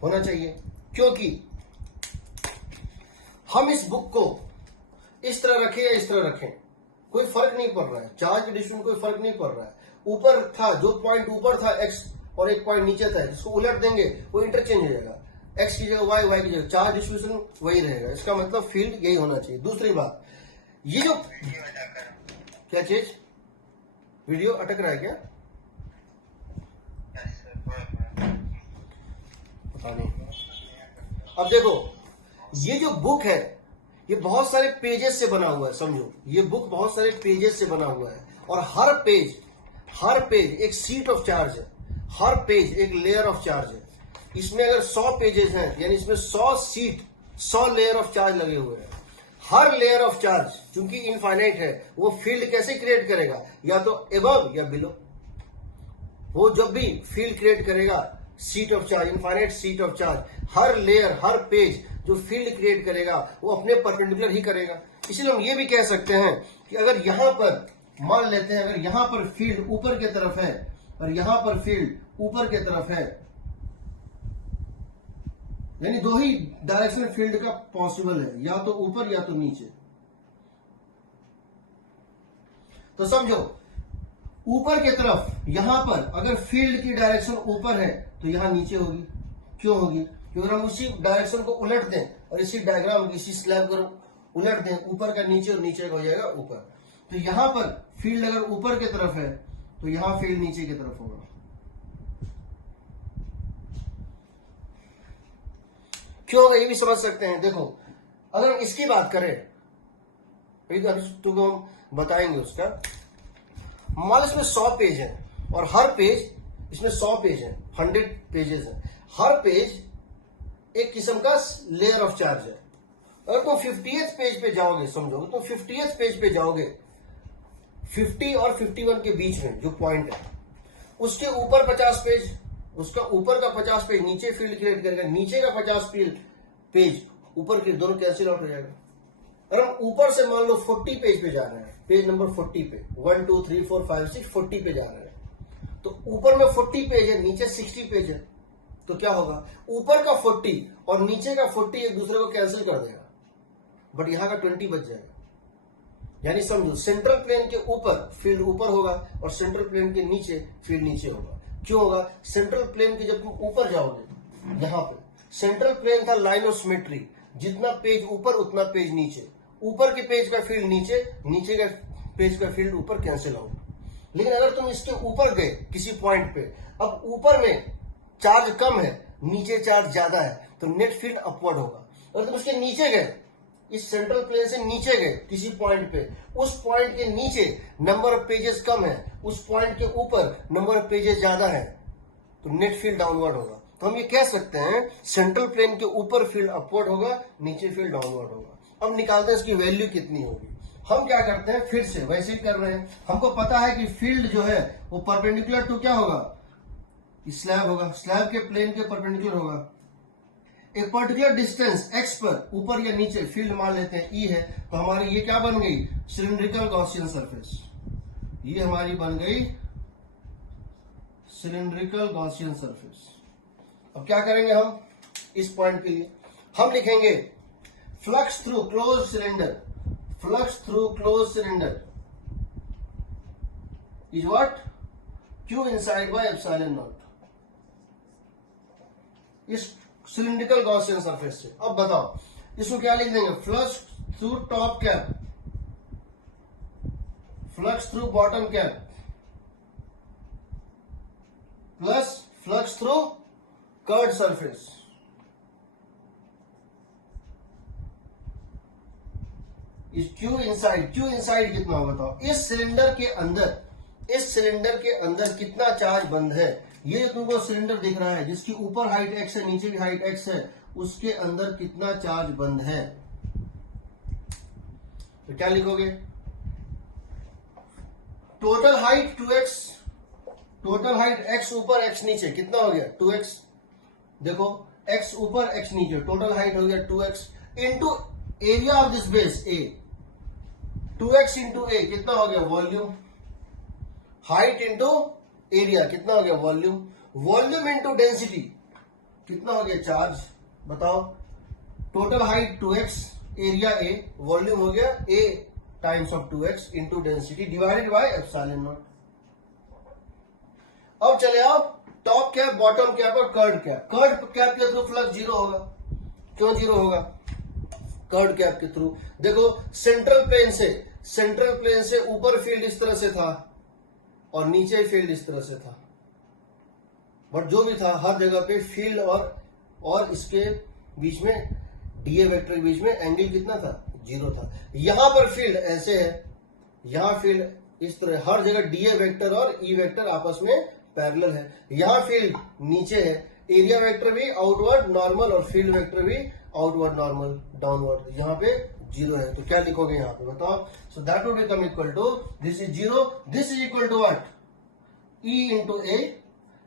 होना चाहिए। क्योंकि हम इस बुक को इस तरह रखें या इस तरह रखें, कोई फर्क नहीं पड़ रहा है, चार्ज के डिस्ट्रीब्यूशन कोई फर्क नहीं पड़ रहा है। ऊपर था, जो पॉइंट ऊपर था x और एक पॉइंट नीचे था, जिसको उलट देंगे वो इंटरचेंज हो जाएगा, x की जगह y, y की जगह, चार्ज डिस्ट्रीब्यूशन वही रहेगा। इसका मतलब फील्ड यही होना चाहिए। दूसरी बात, ये जो क्या चीज, वीडियो अटक रहा है क्या, पता नहीं। अब देखो, ये जो बुक है, ये बहुत सारे पेजेस से बना हुआ है, समझो। ये बुक बहुत सारे पेजेस से बना हुआ है, और हर पेज एक सीट ऑफ चार्ज है, हर पेज एक लेयर ऑफ चार्ज है। इसमें अगर 100 पेजेस हैं, यानी इसमें 100 सीट, 100 लेयर ऑफ चार्ज लगे हुए हैं। हर लेयर ऑफ चार्ज चूंकि इनफाइनाइट है, वो फील्ड कैसे क्रिएट करेगा, या तो एबव या बिलो। वो जब भी फील्ड क्रिएट करेगा, seat of charge, infinite sheet of charge, her layer, her page जो फील्ड क्रिएट करेगा वो अपने परपेंडिकुलर ही करेगा। इसलिए हम ये भी कह सकते हैं कि अगर यहां पर, मान लेते हैं अगर यहां पर फील्ड ऊपर की तरफ है और यहां पर फील्ड ऊपर की तरफ है, यानी 2 ही डायरेक्शन फील्ड का पॉसिबल है, या तो ऊपर या तो नीचे। तो समझो, ऊपर की तरफ यहां पर अगर फील्ड की डायरेक्शन ऊपर है तो यहां नीचे होगी। क्यों होगी, क्योंकि हम उसी डायरेक्शन को उलट दें और इसी डायग्राम की, इसी स्लैब को उलट दें, ऊपर का नीचे और नीचे का हो जाएगा ऊपर। तो यहां पर फील्ड अगर ऊपर की तरफ है तो यहां फील्ड नीचे की तरफ होगा। क्यों होगा ये भी समझ सकते हैं। देखो, अगर हम इसकी बात करें, तो हम बताएंगे उसका। मान इसमें 100 पेज है और हर पेज, इसमें 100 पेज है, 100 पेजेस है, हर पेज एक किस्म का लेयर ऑफ चार्ज है। अगर तुम 50th पेज पे जाओगे, समझोगे तो 50th पेज पे जाओगे, 50 और 51 के बीच में जो पॉइंट है, उसके ऊपर 50 पेज, उसका ऊपर का 50 पेज नीचे फील्ड क्रिएट करेगा, नीचे का 50 पेज ऊपर के, दोनों कैंसिल आउट हो जाएगा। अगर हम ऊपर से मान लो 40 पेज पे जा रहे हैं, पेज नंबर 40 पे, 1 2 3 4 5 6 40 पे जा रहे हैं, तो ऊपर में 40 पेज है, नीचे 60 पेज है, तो क्या होगा, ऊपर का 40 और नीचे का 40 एक दूसरे को कैंसिल कर देगा, बट यहां का 20 बच जाएगा। यानी समझो, सेंट्रल प्लेन के ऊपर फील्ड ऊपर होगा और सेंट्रल प्लेन के नीचे फील्ड नीचे होगा। क्यों होगा, सेंट्रल प्लेन के जब तुम ऊपर जाओगे, यहां पे सेंट्रल प्लेन था लाइन ऑफ सिमेट्री, जितना पेज ऊपर उतना पेज नीचे, ऊपर के पेज का फील्ड नीचे, नीचे का पेज का फील्ड ऊपर, कैंसिल आउट। लेकिन अगर तुम इसके ऊपर गए किसी पॉइंट पे, अब ऊपर में चार्ज कम है, नीचे चार्ज ज्यादा है, तो नेट फील्ड अपवर्ड होगा। अगर तुम इसके नीचे गए इस सेंट्रल प्लेन से नीचे गए किसी पॉइंट पे, उस पॉइंट के नीचे नंबर ऑफ पेजेस कम है, उस पॉइंट के ऊपर नंबर ऑफ पेजेस ज्यादा है, तो नेट फील्ड डाउनवर्ड होगा। तो हम ये कह सकते हैं सेंट्रल प्लेन के ऊपर फील्ड अपवर्ड होगा, नीचे फील्ड डाउनवर्ड होगा। अब निकालते हैं इसकी वैल्यू कितनी होगी। हम क्या करते हैं, फिर से वैसे ही कर रहे हैं। हमको पता है कि फील्ड जो है वो परपेंडिकुलर टू क्या होगा, स्लैब होगा, स्लैब के प्लेन के परपेंडिकुलर होगा। एक पर्टिकुलर डिस्टेंस एक्स पर ऊपर या नीचे फील्ड मान लेते हैं ई है, तो हमारी ये क्या बन गई, सिलिंड्रिकल गॉसियन सरफेस। ये हमारी बन गई सिलिंड्रिकल गॉसियन सरफेस। अब क्या करेंगे हम इस पॉइंट के लिए, हम लिखेंगे flux through close cylinder, flux through close cylinder is what, Q inside by epsilon not, इस सिलिंड्रिकल गॉसियन सरफेस से। अब बताओ इसको क्या लिख देंगे, flux through top cap, flux through bottom cap plus flux through curved surface. इस Q inside कितना होगा बताओ, इस सिलेंडर के अंदर, इस सिलेंडर के अंदर कितना चार्ज बंद है। ये जो तुमको सिलेंडर दिख रहा है जिसकी ऊपर हाइट एक्स है नीचे भी हाइट एक्स है, उसके अंदर कितना चार्ज बंद है। तो क्या लिखोगे, total height 2x, total height x ऊपर x नीचे कितना हो गया 2x। देखो x ऊपर x नीचे, टोटल हाइट हो गया 2x into area of this base a, 2x into a कितना हो गया वॉल्यूम, हाइट इंटू एरिया कितना हो गया वॉल्यूम, वॉल्यूम इंटू डेंसिटी कितना हो गया चार्ज। बताओ total height 2x, area a, volume हो गया a times of 2x into density divided by epsilon naught. अब चले आओ टॉप कैप, बॉटम कैप और कर्ड कैप। कर्ड कैप के थ्रू फ्लक्स जीरो होगा, क्यों जीरो होगा, कर्ड कैप के थ्रू। देखो सेंट्रल प्लेन से ऊपर फील्ड इस तरह से था और नीचे फील्ड इस तरह से था, बट जो भी था हर जगह पे फील्ड और इसके बीच में डीए वेक्टर के बीच में एंगल कितना था, जीरो था। यहां पर फील्ड ऐसे है, यहां फील्ड इस तरह, हर जगह डीए वेक्टर और ई वेक्टर आपस में पैरेलल है। यहां फील्ड नीचे है, एरिया वेक्टर भी आउटवर्ड नॉर्मल और फील्ड वेक्टर भी आउटवर्ड नॉर्मल डाउनवर्ड, यहाँ पे जीरो है। तो क्या लिखोगे यहाँ पे बताओ, so that would become equal to, this is zero, this is equal to what, E into A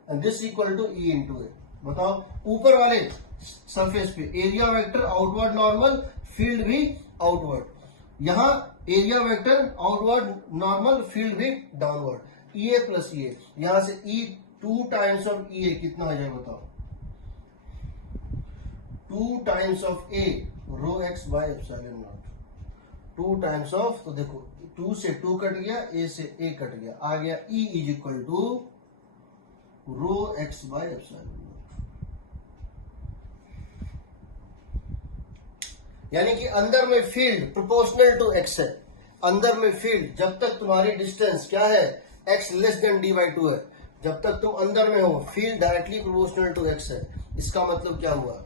and this equal to E into A. बताओ ऊपर वाले सरफेस पे area vector outward normal, field भी आउटवर्ड, यहाँ area vector outward normal, field भी downward, E A plus E A, यहां से ई 2 times of ई ए कितना हो जाएगा बताओ, 2 times of a rho x by epsilon naught, 2 times of, तो देखो 2 से 2 कट गया, ए से ए कट गया, आ गया E is equal to rho x by epsilon naught. यानी कि अंदर में फील्ड प्रोपोर्शनल टू एक्स है, अंदर में फील्ड जब तक तुम्हारी डिस्टेंस क्या है x less than D by 2 है, जब तक तुम अंदर में हो field directly proportional to x है। इसका मतलब क्या हुआ,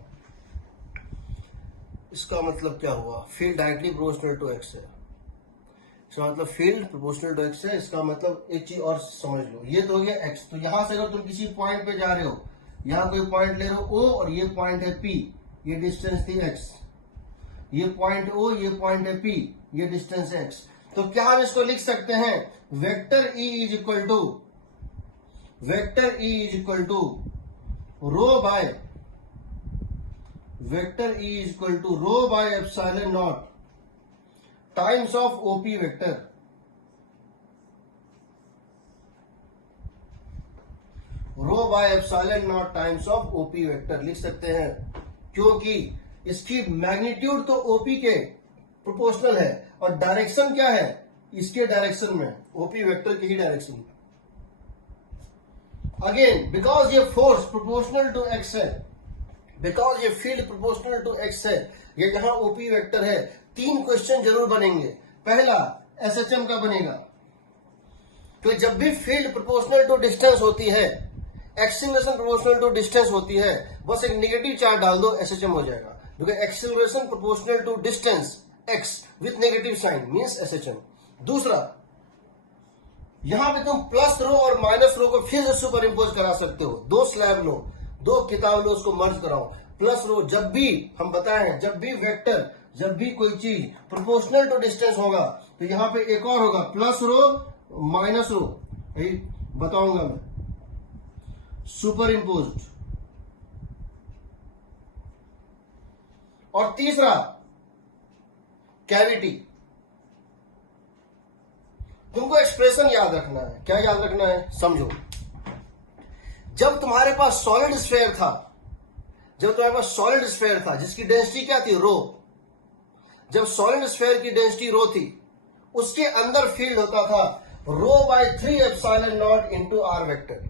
इसका मतलब क्या हुआ, field directly proportional to x है, इसका मतलब फील्ड प्रोपोर्शनल टू एक्स है। इसका मतलब एक चीज और समझ लो, ये तो हो गया एक्स, तो यहां से अगर तुम किसी पॉइंट पे जा रहे हो, यहां कोई पॉइंट ले रहे हो ओ और ये पॉइंट है पी, ये डिस्टेंस थी एक्स, ये पॉइंट ओ, ये पॉइंट है पी, ये डिस्टेंस है एक्स। तो क्या हम इसको लिख सकते हैं, vector E is equal to, vector E is equal to rho by, vector E is equal to rho by epsilon naught times of OP vector, rho by epsilon naught times of OP vector लिख सकते हैं, क्योंकि इसकी magnitude तो OP के proportional है और direction क्या है इसके डायरेक्शन में, ओपी वेक्टर की ही डायरेक्शन। अगेन बिकॉज ये फोर्स प्रोपोर्शनल टू एक्स है, बिकॉज ये फील्ड प्रोपोर्शनल टू एक्स है, ये जहां ओपी वेक्टर है, 3 क्वेश्चन जरूर बनेंगे। पहला एसएचएम का बनेगा, तो जब भी फील्ड प्रोपोर्शनल टू डिस्टेंस होती है, एक्सीलरेशन प्रोपोर्शनल टू डिस्टेंस होती है, बस एक नेगेटिव चार्ज डाल दो एसएचएम हो जाएगा। देखो acceleration proportional to distance x with negative sign means SHM। दूसरा, यहां पे तुम प्लस रो और माइनस रो को फिर से सुपर इम्पोज करा सकते हो। दो स्लैब लो, दो किताब लो, उसको मर्ज कराओ। प्लस रो, जब भी हम बताए हैं, जब भी वेक्टर, जब भी कोई चीज प्रोपोर्शनल टू डिस्टेंस होगा तो यहां पे एक और होगा प्लस रो माइनस रो, यही बताऊंगा मैं, सुपर इम्पोज्ड। और तीसरा कैविटी। तुमको एक्सप्रेशन याद रखना है। क्या याद रखना है? समझो, जब तुम्हारे पास सॉलिड स्फेयर था, जब तुम्हारे पास सॉलिड स्फेयर था जिसकी डेंसिटी क्या थी? रो। जब सॉलिड स्फेयर की डेंसिटी रो थी, उसके अंदर फील्ड होता था rho by 3 epsilon naught into are vector.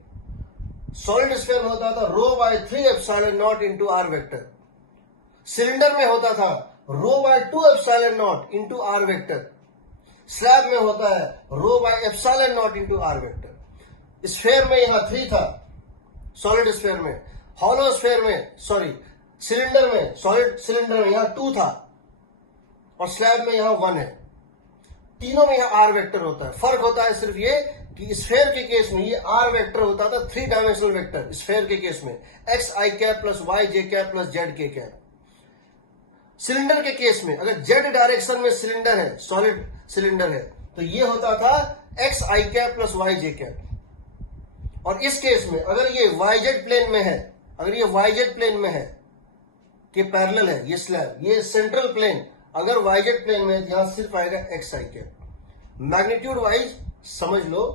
Solid sphere में होता था rho by 3 epsilon naught into are vector. Cylinder में होता था rho by 2 epsilon naught into are vector. Slab में होता है rho by epsilon naught into are vector. Sphere में यहां 3 था, सॉलिड स्फेयर में। हॉलो स्फेयर में, सॉरी, सिलेंडर में, सॉलिड सिलेंडर में यहां 2 था और स्लैब में यहां 1 है। तीनों में यहां आर वेक्टर होता है। फर्क होता है सिर्फ ये कि स्फेयर के केस में ये आर वेक्टर होता था 3 डायमेंशनल वेक्टर। स्फेयर के केस में x I cap plus Y J cap plus Z के कैप। सिलेंडर के केस में अगर जेड डायरेक्शन में सिलेंडर है, सॉलिड सिलेंडर है, तो ये होता था x I cap plus Y J cap. और इस केस में अगर ये वाई जेड प्लेन में है, अगर ये वाई जेड प्लेन में है कि पैरेलल है ये स्लैब, ये सेंट्रल प्लेन अगर वाई जेड प्लेन में है, यहां सिर्फ आएगा X I cap. Magnitude wise समझ लो,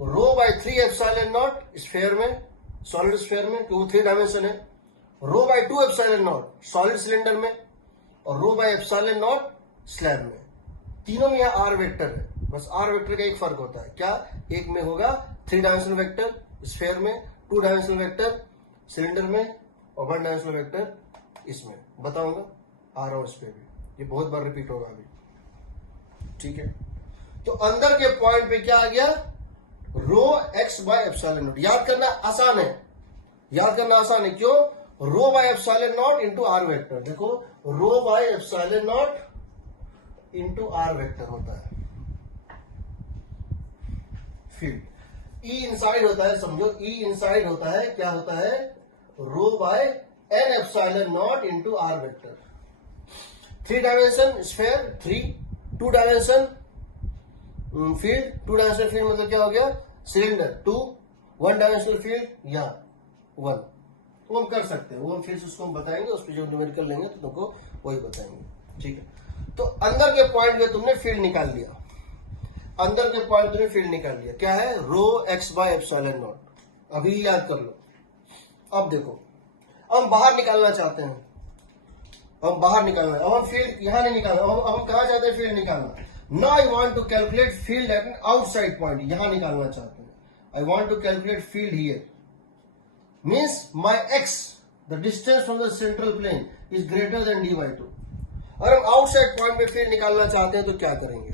rho by 3 epsilon naught sphere में, सॉलिड स्फेयर में, क्योंकि 3 डायमेंशन है। Rho by 2 epsilon naught solid cylinder में, और rho by epsilon naught slab में। तीनों में यहां आर वेक्टर है। बस आर वेक्टर का एक फर्क होता है, क्या? एक में होगा 3 डायमेंशनल वेक्टर स्फेयर में, 2 डायमेंशनल वेक्टर सिलेंडर में, और 1 डायमेंशनल वेक्टर इसमें। बताऊंगा, आ रहा हूं इस पे भी, ये बहुत बार रिपीट होगा अभी, ठीक है। तो अंदर के पॉइंट पे क्या आ गया? Rho x by epsilon naught. याद करना आसान है, याद करना आसान है। क्यों? Rho by epsilon naught into are vector. देखो, rho by epsilon naught into are vector होता है फील्ड। ई इनसाइड होता है, समझो, ई इनसाइड होता है, क्या होता है? Rho by n epsilon naught into are vector. 3 dimension sphere 3, 2 dimension field, 2 dimensional field मतलब क्या हो गया? सिलेंडर 2, 1 डायमेंशनल फील्ड या 1। वो हम कर सकते हैं, वो हम फिर से उसको हम बताएंगे, उस पर जो न्यूमेरिकल लेंगे तो तुमको वही बताएंगे, ठीक है। तो अंदर के पॉइंट में तुमने फील्ड निकाल लिया, अंदर के पॉइंट तुमने फील्ड निकाल लिया, क्या है? रो एक्स बाय एप्सिलॉन नॉट। अभी याद कर लो। अब देखो, अब हम बाहर निकालना चाहते हैं, हम बाहर निकालना है। अब हम फील्ड यहां नहीं निकालना, अब हम कहां चाहते हैं फील्ड निकालना? Now I want to calculate field at an outside point. यहां निकालना चाहते हैं। I want to calculate field here, means my x, the distance from the central plane is greater than D by 2। अगर हम outside point पे field निकालना चाहते हैं तो क्या करेंगे?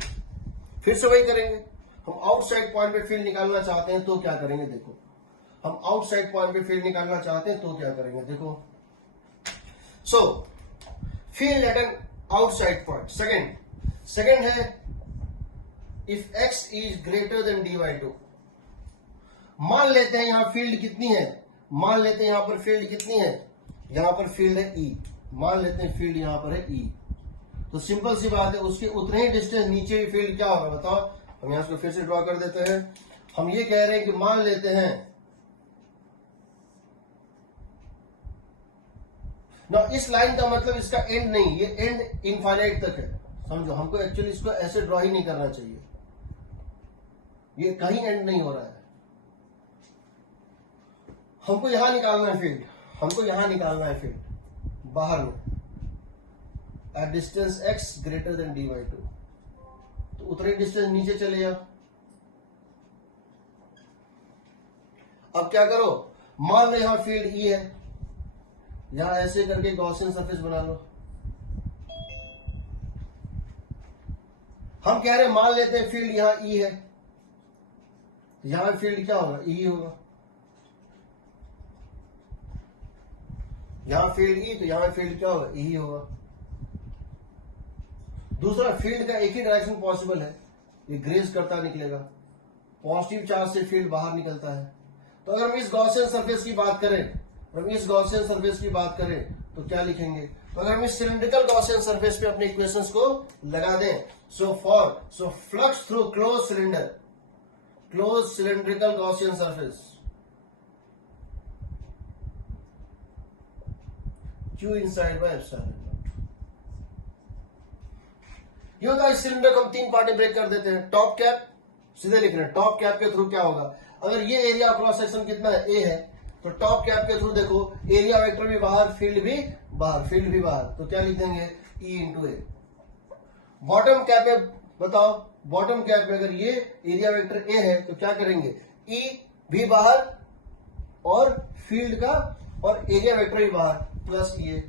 फिर से वही करेंगे। हम आउटसाइड पॉइंट पे फील्ड निकालना चाहते हैं तो क्या करेंगे? देखो, हम आउटसाइड पॉइंट पे फील्ड निकालना चाहते हैं तो क्या करेंगे? देखो, so field at an outside point. Second है if x is greater than D by 2। मान लेते हैं यहां फील्ड कितनी है? मान लेते हैं यहां पर फील्ड कितनी है? यहां पर फील्ड है ई। मान लेते हैं फील्ड यहां पर है ई। तो सिंपल सी बात है, उसके उतने ही डिस्टेंस नीचे भी फील्ड क्या होगा बताओ? हम यहां इसको फिर से ड्रॉ कर देते हैं। हम ये कह रहे हैं कि मान लेते हैं ना, इस लाइन का मतलब इसका एंड नहीं, ये एंड इनफाइनाइट तक है, समझो। हमको एक्चुअली इसको ऐसे ड्रॉ ही नहीं करना चाहिए, ये कहीं एंड नहीं हो रहा है। हमको यहां निकालना है फील्ड, हमको यहां निकालना है फील्ड बाहर में, at distance x greater than D by 2। तो उतने डिस्टेंस नीचे चले जाओ। अब क्या करो? मान लो यहां फील्ड ई है, यहां ऐसे करके गॉसियन सरफेस बना लो। हम कह रहे हैं मान लेते हैं फील्ड यहां ई है, यहां फील्ड क्या होगा? ई होगा। यहां फील्ड ई, तो यहां फील्ड क्या होगा, ई होगा। दूसरा, फील्ड का एक ही डायरेक्शन पॉसिबल है, ये ग्रेज करता निकलेगा, पॉजिटिव चार्ज से फील्ड बाहर निकलता है। तो अगर हम इस गॉसियन सरफेस की बात करें, तो क्या लिखेंगे, तो अगर हम इस सिलिंड्रिकल गॉसियन सरफेस पे अपने इक्वेशंस को लगा दें, so flux through close cylindrical Gaussian surface, Q inside by epsilon naught। ये होता है, इस सिलेंडर को हम 3 पार्ट में ब्रेक कर देते हैं। टॉप कैप सीधे लिख रहे हैं, टॉप कैप के थ्रू क्या होगा, अगर ये एरिया क्रॉस सेक्शन कितना है, ए है, तो टॉप कैप के थ्रू देखो एरिया वेक्टर भी बाहर, फील्ड भी बाहर, तो क्या लिखेंगे, E इंटू ए। बॉटम कैप में बताओ, बॉटम कैप में अगर ये एरिया वेक्टर ए है तो क्या करेंगे, E भी बाहर और फील्ड का और एरिया वेक्टर भी बाहर, प्लस ये।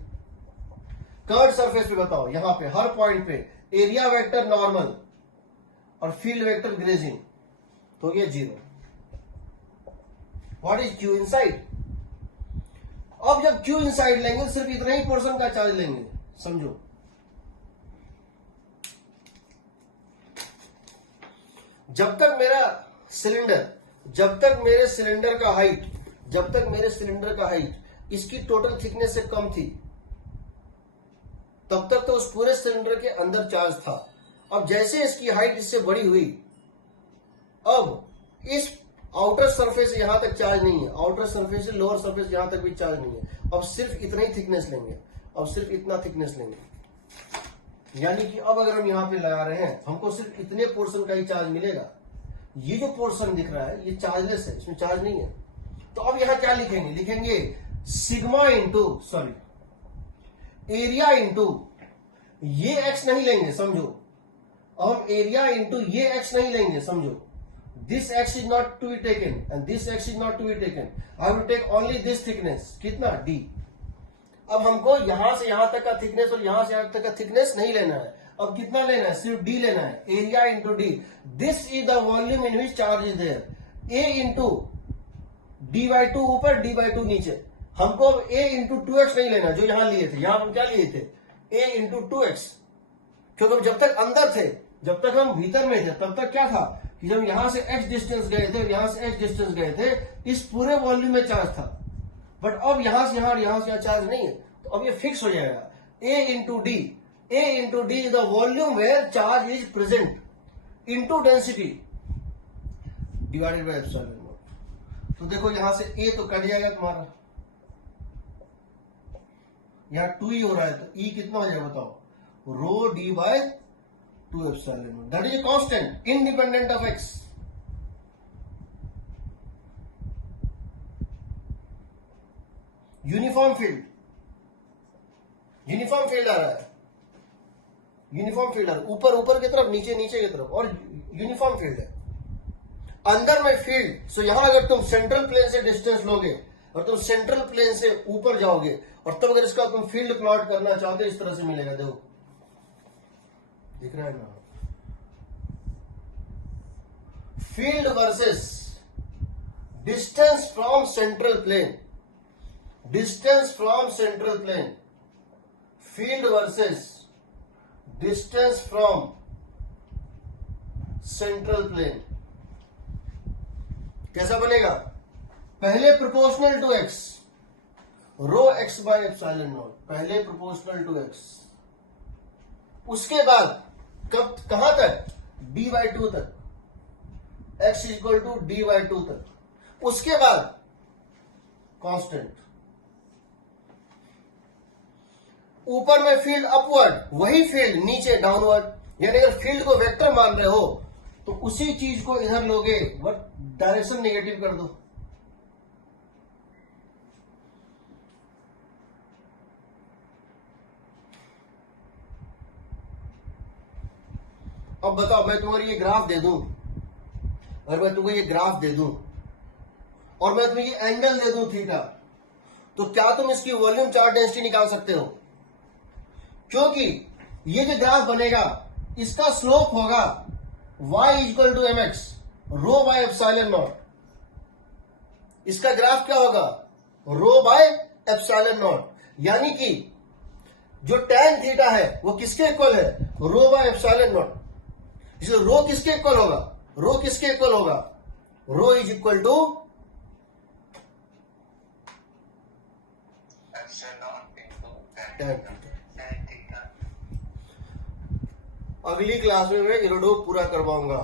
कर्व सरफेस पे बताओ, यहां पे हर पॉइंट पे एरिया वेक्टर नॉर्मल और फील्ड वेक्टर ग्रेजिंग, तो ये 0। What is Q inside. अब जब Q इनसाइड लेंगे सिर्फ इतना ही पोर्शन का चार्ज लेंगे, समझो। जब तक मेरे सिलेंडर का हाइट इसकी टोटल थिकनेस से कम थी, तब तक तो उस पूरे सिलेंडर के अंदर चार्ज था। अब जैसे इसकी हाइट इससे बड़ी हुई, अब इस आउटर सरफेस से यहां तक चार्ज नहीं है, आउटर सरफेस से लोअर सरफेस यहां तक भी चार्ज नहीं है। अब सिर्फ इतना ही थिकनेस लेंगे, यानी कि अब अगर हम यहां पे लगा रहे हैं, हमको सिर्फ इतने पोर्शन का ही चार्ज मिलेगा। ये जो पोर्शन दिख रहा है ये चार्जलेस है, इसमें चार्ज नहीं है। तो अब यहां क्या लिखेंगे सिग्मा इंटू एरिया इंटू ये एक्स नहीं लेंगे, समझो। हम एरिया इंटू ये एक्स नहीं लेंगे, समझो। This x is not to be taken and this x is not to be taken. I will take only this thickness, कितना, डी। अब हमको यहां से यहां तक का थिकनेस और यहां से यहां तक का थिकनेस नहीं लेना है, अब कितना लेना है, सिर्फ डी लेना है, area into d. This is the volume in which charge is there. A into डी/2 ऊपर, डी/2 नीचे। हमको अब a इंटू 2x नहीं लेना जो यहां लिए थे, यहां हम क्या लिए थे, a इंटू 2x। क्योंकि जब तक अंदर थे, जब तक हम भीतर में थे, तब तक क्या था कि जब यहां से x डिस्टेंस गए थे और यहां से x डिस्टेंस गए थे, इस पूरे वॉल्यूम में चार्ज था। बट अब यहां से यहां और यहां से यहां चार्ज नहीं है, तो अब ये फिक्स हो जाएगा, a into D is the volume where charge is present into density divided by epsilon naught. तो देखो यहां से a तो कट जाएगा तुम्हारा, यहां 2 ही हो रहा है, तो E कितना हो जाएगा बताओ, rho d/2 epsilon naught. That is a constant independent of x। Uniform field आ रहा है, ऊपर की तरफ, नीचे की तरफ, और यूनिफॉर्म फील्ड है। अंदर में फील्ड, सो यहां अगर तुम सेंट्रल प्लेन से डिस्टेंस लोगे और तुम सेंट्रल प्लेन से ऊपर जाओगे, और तब अगर इसका तुम फील्ड प्लॉट करना चाहते हो, इस तरह से मिलेगा, देखो दिख रहा है ना, field versus distance from central plane, field versus distance from central plane. कैसा बनेगा, पहले proportional to x, rho x by epsilon naught, पहले प्रोपोर्शनल टू x, उसके बाद कहां तक, d/2 तक, x इक्वल टू d/2 तक, उसके बाद कांस्टेंट। ऊपर में फील्ड अपवर्ड, वही फील्ड नीचे डाउनवर्ड। यानी अगर फील्ड को वेक्टर मान रहे हो तो उसी चीज को इधर लोगे, बट डायरेक्शन नेगेटिव कर दो। अब बताओ, मैं तुम्हारी ये ग्राफ दे दूं, और मैं तुम्हें ये ग्राफ दे दूं, और मैं तुम्हें ये एंगल दे दूं थीटा, तो क्या तुम इसकी वॉल्यूम चार्ज डेंसिटी निकाल सकते हो? क्योंकि ये जो ग्राफ बनेगा इसका स्लोप होगा y equal to mx, rho by epsilon naught. इसका ग्राफ क्या होगा, रो बाय एप्सिलॉन नॉट। यानी कि जो tan थीटा है वो किसके इक्वल है, रो बाय एप्सिलॉन नॉट। इसलिए रो किसके इक्वल होगा, रो किसके इक्वल होगा, rho is equal to tan theta. अगली क्लास में मैं इरोडोव पूरा करवाऊंगा,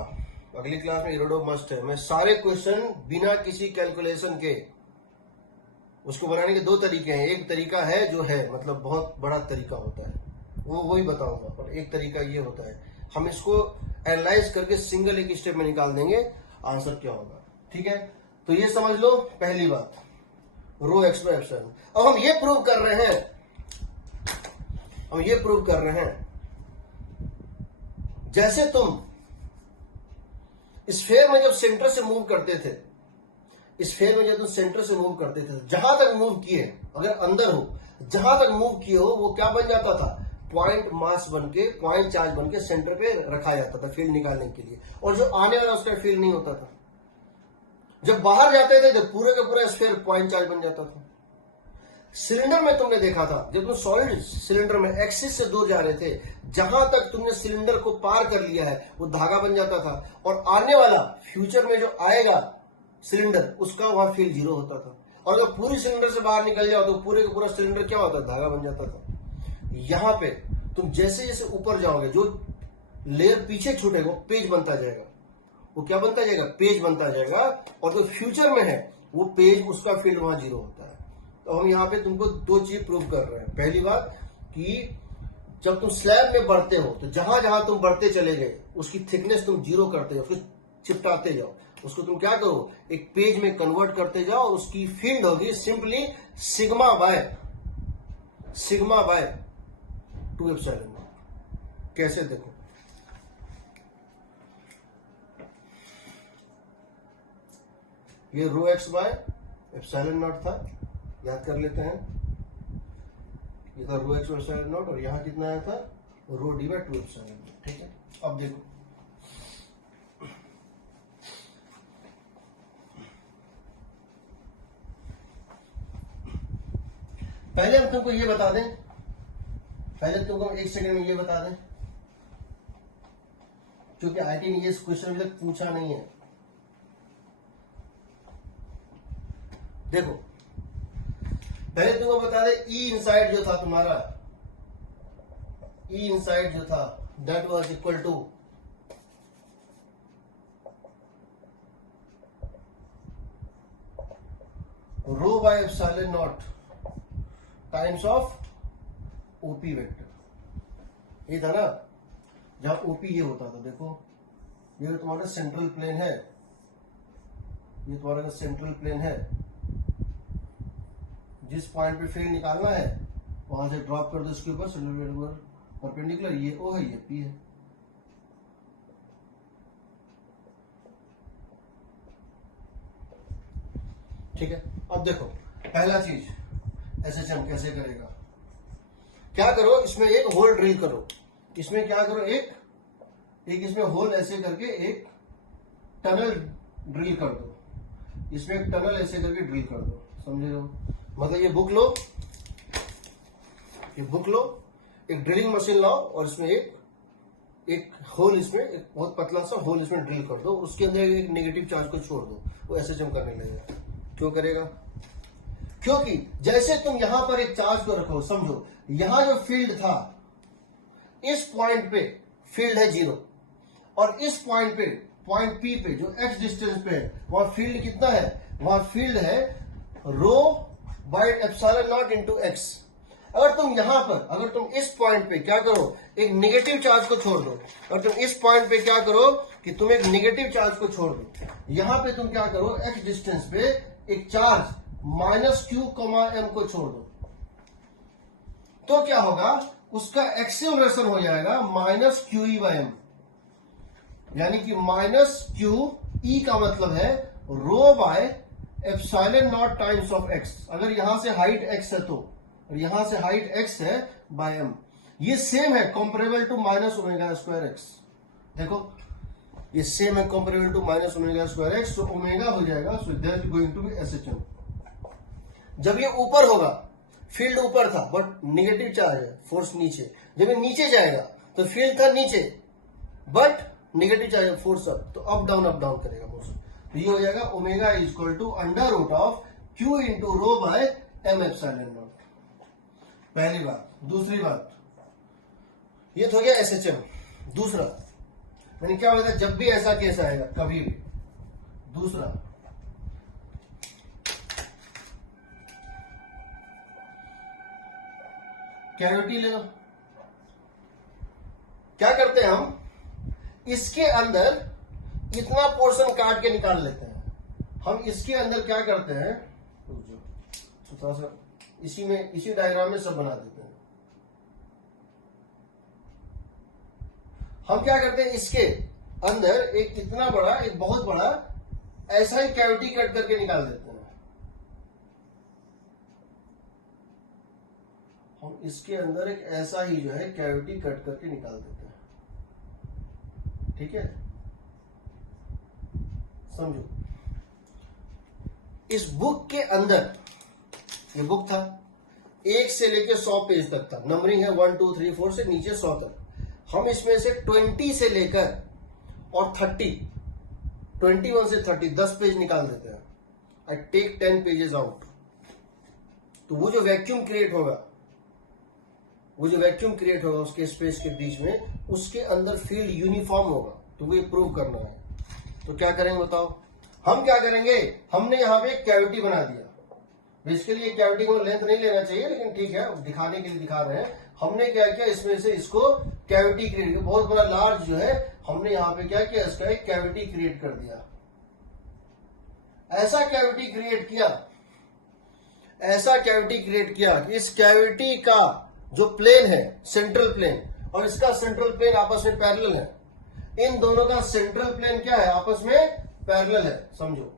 अगली क्लास में इरोडोव मस्ट है। मैं सारे क्वेश्चन बिना किसी कैलकुलेशन के, उसको बनाने के दो तरीके हैं, एक तरीका है जो है मतलब बहुत बड़ा तरीका होता है, वो वही बताऊंगा, पर एक तरीका ये होता है हम इसको एनालाइज करके सिंगल एक स्टेप में निकाल देंगे आंसर क्या होगा। ठीक है, तो ये समझ लो पहली बात, रो एक्स बाय एप्सिलॉन। अब हम ये प्रूव कर रहे हैं, हम ये प्रूव कर रहे हैं जैसे तुम स्फेयर में जब सेंटर से मूव करते थे, स्फेयर में जब तुम सेंटर से मूव करते थे, जहां तक मूव किए, अगर अंदर हो, जहां तक मूव किए हो वो क्या बन जाता था, पॉइंट मास बन के, पॉइंट चार्ज बन के सेंटर पे रखा जाता था फील्ड निकालने के लिए, और जो आने वाला उसका फील्ड नहीं होता था। जब बाहर जाते थे तो पूरे का पूरा स्फेयर पॉइंट चार्ज बन जाता था। सिलेंडर में तुमने देखा था, जब तुम सॉलिड सिलेंडर में एक्सिस से दूर जा रहे थे, जहां तक तुमने सिलेंडर को पार कर लिया है वो धागा बन जाता था, और आने वाला फ्यूचर में जो आएगा सिलेंडर उसका वहां फील्ड जीरो होता था। और जब पूरी सिलेंडर से बाहर निकल जाओ तो पूरे का पूरा सिलेंडर क्या होता है, धागा बन जाता था। यहां पे तुम जैसे जैसे ऊपर जाओगे, जो लेयर पीछे छूटेगा वो पेज बनता जाएगा, वो क्या बनता जाएगा, पेज बनता जाएगा, और जो फ्यूचर में है वो पेज, उसका फील्ड वहां जीरो होता है। तो हम यहाँ पे तुमको दो चीज प्रूव कर रहे हैं। पहली बात कि जब तुम स्लैब में बढ़ते हो तो जहां जहां तुम बढ़ते चले गए उसकी थिकनेस तुम जीरो करते जाओ, उसको चिपटाते जाओ, उसको तुम क्या करो, एक पेज में कन्वर्ट करते जाओ, और उसकी फील्ड होगी simply sigma by 2 epsilon not. कैसे, देखो ये रो एक्स बाय एप्सिलॉन नॉट था, याद कर लेते हैं, ये था रो एक्स बाय एप्सिलॉन नॉट, और यहां कितना आया था, rho D bye 2 epsilon not. ठीक है, अब देखो पहले हम तुमको ये बता दें, पहले तुमको एक सेकंड में ये बता दें, क्योंकि आईटी ने ये क्वेश्चन अभी तक पूछा नहीं है। देखो पहले तुमको बता दे, ई इनसाइड जो था तुम्हारा, ई इनसाइड जो था that was equal to rho by epsilon naught times of OP vector. ये था ना, जहां ओपी ये होता था, देखो ये तुम्हारा सेंट्रल प्लेन है, ये तुम्हारा सेंट्रल प्लेन है, जिस पॉइंट पे फील्ड निकालना है वहां से ड्रॉप कर दो इसके ऊपर, सेंट्रल प्लेन पर परपेंडिकुलर, ये ओ है, ये पी है। ठीक है, अब देखो पहला चीज एसएचएम कैसे करेगा, क्या करो, इसमें एक होल ड्रिल करो, इसमें क्या करो, एक इसमें होल ऐसे करके एक टनल ड्रिल कर दो, इसमें एक टनल ऐसे करके ड्रिल कर दो, समझे हो, मतलब ये बुक लो, ये बुक लो, एक ड्रिलिंग मशीन लाओ, और इसमें एक होल, इसमें एक बहुत पतला सा होल इसमें ड्रिल कर दो, उसके अंदर एक नेगेटिव चार्ज को छोड़ दो, वो एसएचएम करने लगेगा। क्यों करेगा, क्योंकि जैसे तुम यहां पर एक चार्ज को रखो, समझो यहां जो फील्ड था, इस पॉइंट पे फील्ड है जीरो, और इस पॉइंट पे, पॉइंट पी पे जो एक्स डिस्टेंस पे है, वहां फील्ड कितना है, वहां फील्ड है rho by epsilon naught into x. अगर तुम यहां पर, अगर तुम इस पॉइंट पे क्या करो, एक नेगेटिव चार्ज को छोड़ दो, और तुम इस पॉइंट पे क्या करो कि तुम एक नेगेटिव चार्ज को छोड़ दो, यहां पे तुम क्या करो, एक्स डिस्टेंस पे एक चार्ज -q, m को छोड़ दो, तो क्या होगा, उसका एक्सेलरेशन हो जाएगा -QE/m, यानी कि -QE का मतलब है rho by epsilon naught times of x। अगर यहां से हाइट x है तो, और यहां से हाइट x है बाय m, ये सेम है कंपेरेबल टू -ω²x। देखो ये सेम है कंपेरेबल टू -ω²x, तो ओमेगा हो जाएगा, so that going to be SHM. जब ये ऊपर होगा फील्ड ऊपर था बट निगेटिव चार्ज है, फोर्स नीचे। जब ये नीचे जाएगा तो फील्ड था नीचे बट निगेटिव चार्ज है, फोर्स अप, तो अप डाउन करेगा मोशन। तो ये हो जाएगा omega is equal to under root of Q into rho by M epsilon naught. पहली बात। दूसरी बात, ये तो हो गया एसएचएम। दूसरा यानी क्या होगा जब भी ऐसा केस आएगा कभी भी। दूसरा, कैविटी ले लो। क्या करते हैं हम, इसके अंदर इतना पोर्शन काट के निकाल लेते हैं। हम इसके अंदर क्या करते हैं, तो थोड़ा सा इसी डायग्राम में सब बना देते हैं। हम क्या करते हैं, इसके अंदर एक इतना बड़ा, एक बहुत बड़ा ऐसा ही कैविटी कट करके निकाल देते हैं। हम इसके अंदर एक ऐसा ही जो है कैविटी कट करके निकाल देते हैं। ठीक है, समझो। इस बुक के अंदर, ये बुक था 1 से लेकर 100 पेज तक था, नंबरिंग है 1 2 3 4 से नीचे 100 तक। हम इसमें से 20 से लेकर और 30, 21 से 30 10 पेज निकाल देते हैं। I take 10 pages out. तो वो जो वैक्यूम क्रिएट होगा, उसके स्पेस के बीच में, उसके अंदर फील्ड यूनिफॉर्म होगा। तो वो प्रूव करना है। तो क्या करेंगे बताओ, हम क्या करेंगे, हमने यहां पे एक कैविटी बना दिया। बेसिकली ये कैविटी को लेंथ नहीं लेना चाहिए, लेकिन ठीक है, दिखाने के लिए दिखा रहे हैं। हमने क्या किया, इसमें से इसको कैविटी क्रिएट किया, बहुत बड़ा लार्ज जो है, हमने यहां पे क्या किया, इसका एक कैविटी क्रिएट कर दिया। ऐसा कैविटी क्रिएट किया कि इस कैविटी का जो प्लेन है, सेंट्रल प्लेन, और इसका सेंट्रल प्लेन आपस में पैरेलल है। इन दोनों का सेंट्रल प्लेन क्या है, आपस में पैरेलल है। समझो,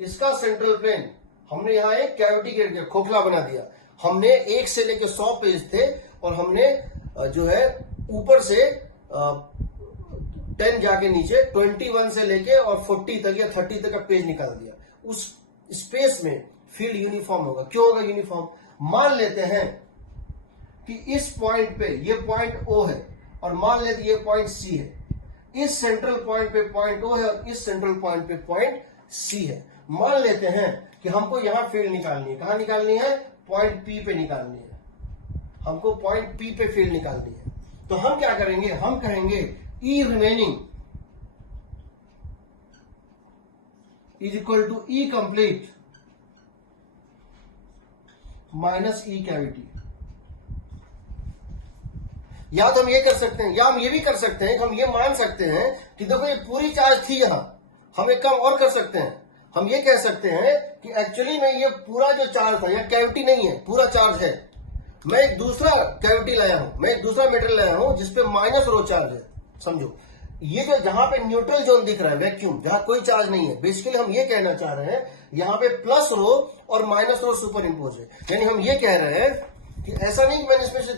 इसका सेंट्रल प्लेन, हमने यहां एक कैविटी क्रिएट किया, खोखला बना दिया। हमने 1 से लेकर 100 पेज थे, और हमने जो है ऊपर से 10 जाके नीचे 21 से लेके और 40 तक या 30 तक का पेज निकाल दिया। उस स्पेस में फील्ड यूनिफॉर्म होगा। क्यों होगा यूनिफॉर्म, मान लेते हैं कि इस पॉइंट पे ये पॉइंट O है, और मान लेते ये पॉइंट C है। इस सेंट्रल पॉइंट पे पॉइंट O है, और इस सेंट्रल पॉइंट पे पॉइंट C है। मान लेते हैं कि हमको यहां फील्ड निकालनी है। कहां निकालनी है, पॉइंट P पे निकालनी है। हमको पॉइंट P पे फील्ड निकालनी है। तो हम क्या करेंगे, हम कहेंगे E remaining is equal to E complete minus E cavity. या तो हम ये कर सकते हैं, या हम ये भी कर सकते हैं, हम ये मान सकते हैं कि देखो ये पूरी चार्ज थी यहां। हम एक काम और कर सकते हैं, हम ये कह सकते हैं कि एक्चुअली में ये पूरा जो चार्ज था, यह कैविटी नहीं है, पूरा चार्ज है। मैं एक दूसरा कैविटी लाया हूं, मैं एक दूसरा मेटेरियल लाया हूं जिसपे माइनस रो चार्ज है। समझो, ये जो जहां पे न्यूट्रल जोन दिख रहा है, वैक्यूम, जहां कोई चार्ज नहीं है, बेसिकली हम ये कहना चाह रहे हैं यहां पे प्लस रो और माइनस रो सुपर इम्पोज है। यानी हम ये कह रहे हैं कि ऐसा नहीं कि मैंने इसमें से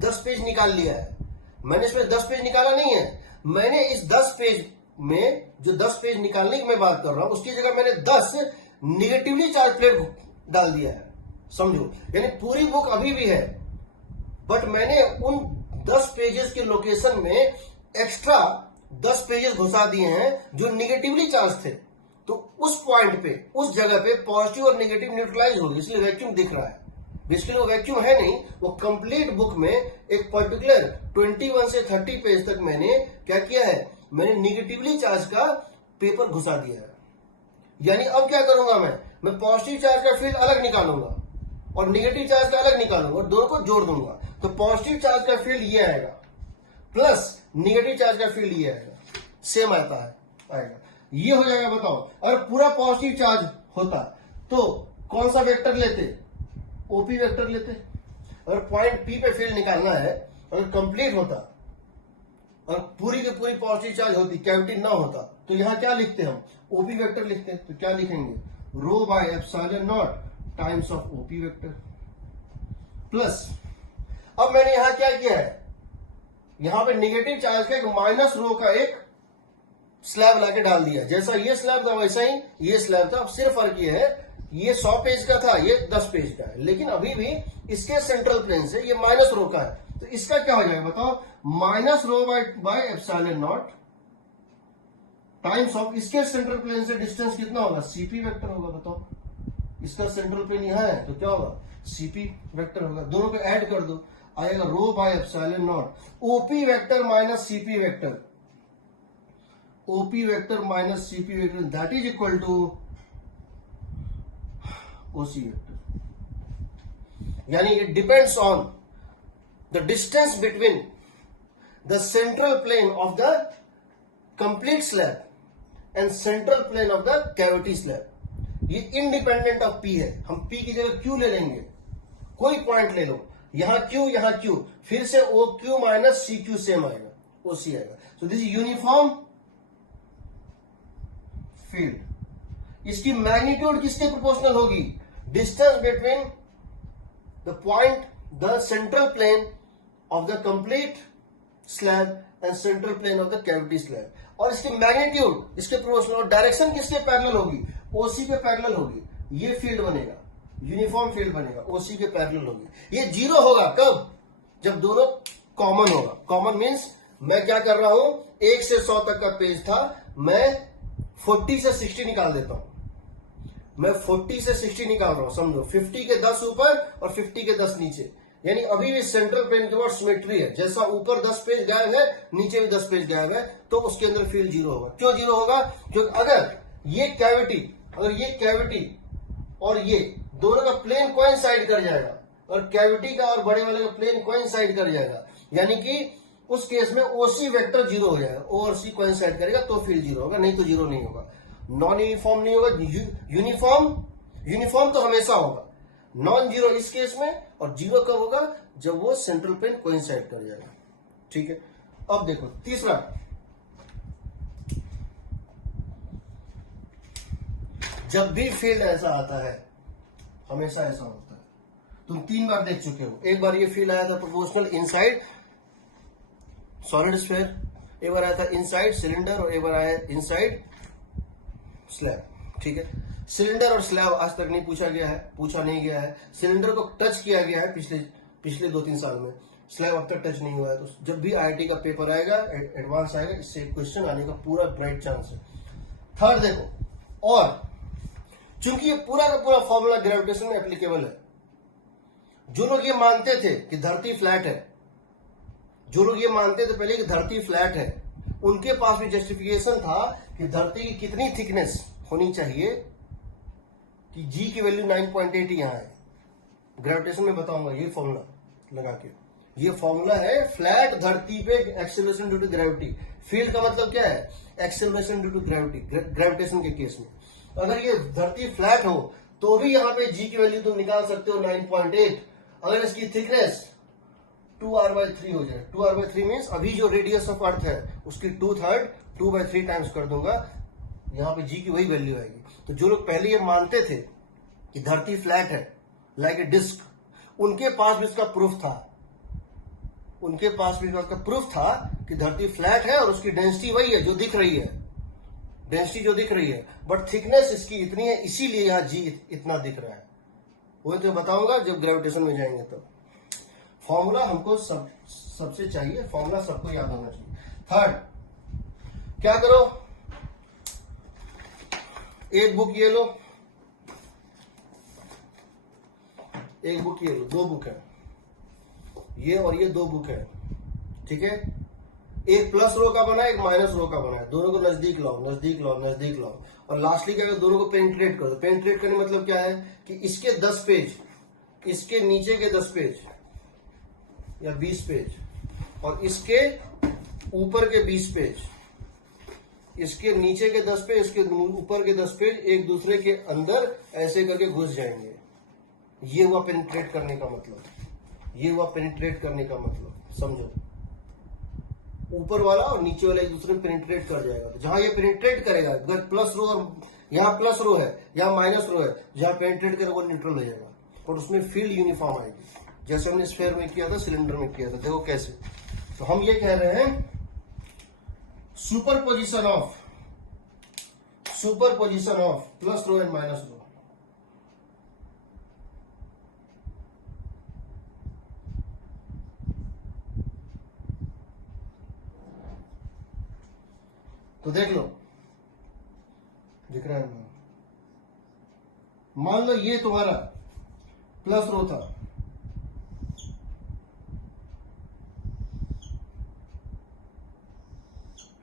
10 पेज निकाल लिया है, मैंने इसमें 10 पेज निकाला नहीं है। मैंने इस 10 पेज में, जो 10 पेज निकालने की मैं बात कर रहा हूं, उसकी जगह मैंने 10 निगेटिवली चार्ज प्लेट डाल दिया है। समझो, यानी पूरी बुक अभी भी है, बट मैंने उन 10 पेजेस के लोकेशन में एक्स्ट्रा 10 पेजेस घुसा दिए हैं जो निगेटिवली चार्ज थे। तो उस पॉइंट पे, उस जगह पे पॉजिटिव और निगेटिव न्यूट्रलाइज हो गई, इसलिए वैक्यूम दिख रहा है। बेसिकली वो वैक्यूम है नहीं, वो कंप्लीट बुक में एक पर्टिकुलर 21 से 30 पेज तक मैंने क्या किया है, मैंने निगेटिवली चार्ज का पेपर घुसा दिया है। यानी अब क्या करूंगा मैं पॉजिटिव चार्ज का फील्ड अलग निकालूंगा और निगेटिव चार्ज का अलग निकालूंगा और दोनों को जोड़ दूंगा। तो पॉजिटिव चार्ज का फील्ड ये आएगा, प्लस निगेटिव चार्ज का फील्ड ये आएगा, सेम आता है आएगा, ये हो जाएगा। बताओ, अगर पूरा पॉजिटिव चार्ज होता तो कौन सा वेक्टर लेते, ओपी वेक्टर लेते। अगर पॉइंट पी पे फील्ड निकालना है, अगर कंप्लीट होता और पूरी की पूरी पॉजिटिव चार्ज होती, कैविटी ना होता, तो यहां क्या लिखते हम, ओपी वेक्टर लिखते। तो क्या लिखेंगे, rho by epsilon naught times of OP vector plus. अब मैंने यहां क्या किया है, यहां पे निगेटिव चार्ज का एक माइनस रो का एक स्लैब लाके डाल दिया। जैसा ये स्लैब था वैसा ही ये स्लैब था। अब सिर्फ फर्क ये है ये 100 पेज का था, ये 10 पेज का है, लेकिन अभी भी इसके सेंट्रल प्लेन से ये माइनस रो का है, तो इसका क्या हो जाएगा बताओ, minus rho by epsilon naught times of इसके सेंट्रल प्लेन से डिस्टेंस कितना होगा, सीपी वेक्टर होगा। बताओ, इसका सेंट्रल प्लेन यहां है तो क्या होगा, सीपी वेक्टर होगा। दोनों को ऐड कर दो, आएगा rho by epsilon naught OP vector minus CP vector, OP vector minus CP vector that is equal to OC vector. यानी it depends on the distance between the central plane of the complete slab and central plane of the cavity slab. ये independent of P है, हम P की जगह Q ले लेंगे, कोई point ले लो, यहां क्यू, फिर से O Q minus C Q same आएगा, ओसी आएगा। So this uniform field. इसकी मैग्नीट्यूड किसके प्रोपोर्शनल होगी, distance between the point the central plane of the complete slab and central plane of the cavity slab. और इसकी मैग्नीट्यूड इसके proportional, और डायरेक्शन किसके पैरेलल होगी, ओसी के पैरेलल होगी। ये फील्ड बनेगा, यूनिफॉर्म फील्ड बनेगा, ओसी के पैरेलल होगी। ये जीरो होगा कब, जब दोनों कॉमन होगा। कॉमन मीन्स मैं क्या कर रहा हूं, 1 से 100 तक का पेज था, मैं 40 से 60 निकाल देता हूं, मैं 40 से 60 निकाल रहा हूं, समझो 50 के 10 ऊपर और 50 के 10 नीचे। यानी अभी भी सेंट्रल प्लेन के बाद सिमेट्री है, जैसा ऊपर 10 पेज गायब है नीचे भी 10 पेज गायब है, तो उसके अंदर फील्ड जीरो होगा। क्यों जीरो होगा, क्योंकि अगर ये कैविटी और ये दोनों का प्लेन कोइंसाइड कर जाएगा, और कैविटी का और बड़े वाले का प्लेन कोइंसाइड कर जाएगा, यानी कि उस केस में ओसी वेक्टर जीरो हो जाएगा, ओ और सी कोइंसाइड करेगा तो फील्ड जीरो होगा, नहीं तो जीरो नहीं होगा। नॉन यूनिफॉर्म नहीं होगा, यूनिफॉर्म तो हमेशा होगा, नॉन जीरो इस केस में, और जीरो कब होगा, जब वो सेंट्रल प्लेन कोइंसाइड कर जाएगा। ठीक है, अब देखो तीसरा, जब भी फील्ड ऐसा आता है, हमेशा ऐसा होता है, तुम 3 बार देख चुके हो। एक बार ये फील्ड आया था प्रोपोर्शनल इनसाइड सॉलिड स्फीयर, एक बार आया था इनसाइड सिलेंडर, और एक बार आया इनसाइड स्लैब। ठीक है, सिलेंडर और स्लैब आज तक नहीं पूछा नहीं गया है। सिलेंडर को टच किया गया है पिछले 2-3 साल में, स्लैब अब तक टच नहीं हुआ है। तो जब भी आईआईटी का पेपर आएगा, एडवांस आएगा, इससे क्वेश्चन आने का पूरा ब्राइट चांस है। थर्ड देखो, और चूंकि ये पूरा का पूरा फॉर्मूला ग्रेविटेशन में एप्लीकेबल है, जो लोग ये मानते थे कि धरती फ्लैट है, जो लोग ये मानते थे पहले कि धरती फ्लैट है, उनके पास भी जस्टिफिकेशन था कि धरती की कितनी थिकनेस होनी चाहिए कि जी की वैल्यू 9.8 यहां है। ग्रेविटेशन में बताऊंगा ये फॉर्मूला लगा के। ये फॉर्मूला है फ्लैट धरती पे acceleration due to gravity. Field का मतलब क्या है, acceleration due to gravity, gravitation के केस में। अगर ये धरती फ्लैट हो तो भी यहाँ पे जी की वैल्यू तुम निकाल सकते हो 9.8। अगर इसकी थिकनेस 2r/3 हो जाए, 2r/3 मीन्स अभी जो रेडियस ऑफ अर्थ है उसकी 2/3 2/3 टाइम्स कर दूंगा, यहाँ पे जी की वही वैल्यू आएगी। तो जो लोग पहले ये मानते थे कि धरती फ्लैट है लाइक ए डिस्क, उनके पास भी इसका प्रूफ था, उनके पास भी इसका प्रूफ था कि धरती फ्लैट है और उसकी डेंसिटी वही है जो दिख रही है, डेंसिटी जो दिख रही है, बट थिकनेस इसकी इतनी है, इसीलिए यहाँ जी इतना दिख रहा है। वही तो बताऊंगा जब ग्रेविटेशन में जाएंगे तब। फॉर्मूला हमको सबसे चाहिए, फॉर्मूला सबको याद होना चाहिए। थर्ड क्या करो, एक बुक ये लो, एक बुक ये लो, 2 बुक है ये, और ये 2 बुक है। ठीक है, एक प्लस रो का बना, एक माइनस रो का बना है, दोनों को नजदीक लाओ नजदीक लाओ नजदीक लाओ, और लास्टली क्या करो, दोनों को पेनिट्रेट करो। पेनिट्रेट करने मतलब क्या है कि इसके 10 पेज, इसके नीचे के 10 पेज या 20 पेज, और इसके ऊपर के 20 पेज, इसके नीचे के 10 पेज, इसके ऊपर के 10 पेज एक दूसरे के अंदर ऐसे करके घुस जाएंगे। ये हुआ पेनिट्रेट करने का मतलब, ये हुआ पेनिट्रेट करने का मतलब, समझो। ऊपर वाला और नीचे वाला एक दूसरे में पेनिट्रेट कर जाएगा। तो जहां ये पेनिट्रेट करेगा, अगर प्लस रो और यहाँ प्लस रो है, यहाँ माइनस रो है, जहां पेनिट्रेट करेगा वो न्यूट्रल हो जाएगा, और उसमें फील्ड यूनिफॉर्म आएगी, जैसे हमने स्फीयर में किया था, सिलेंडर में किया था। देखो कैसे। तो हम ये कह रहे हैं superposition of plus rho and minus rho, तो देख लो, दिख रहा है ना? मान लो ये तुम्हारा प्लस रो था,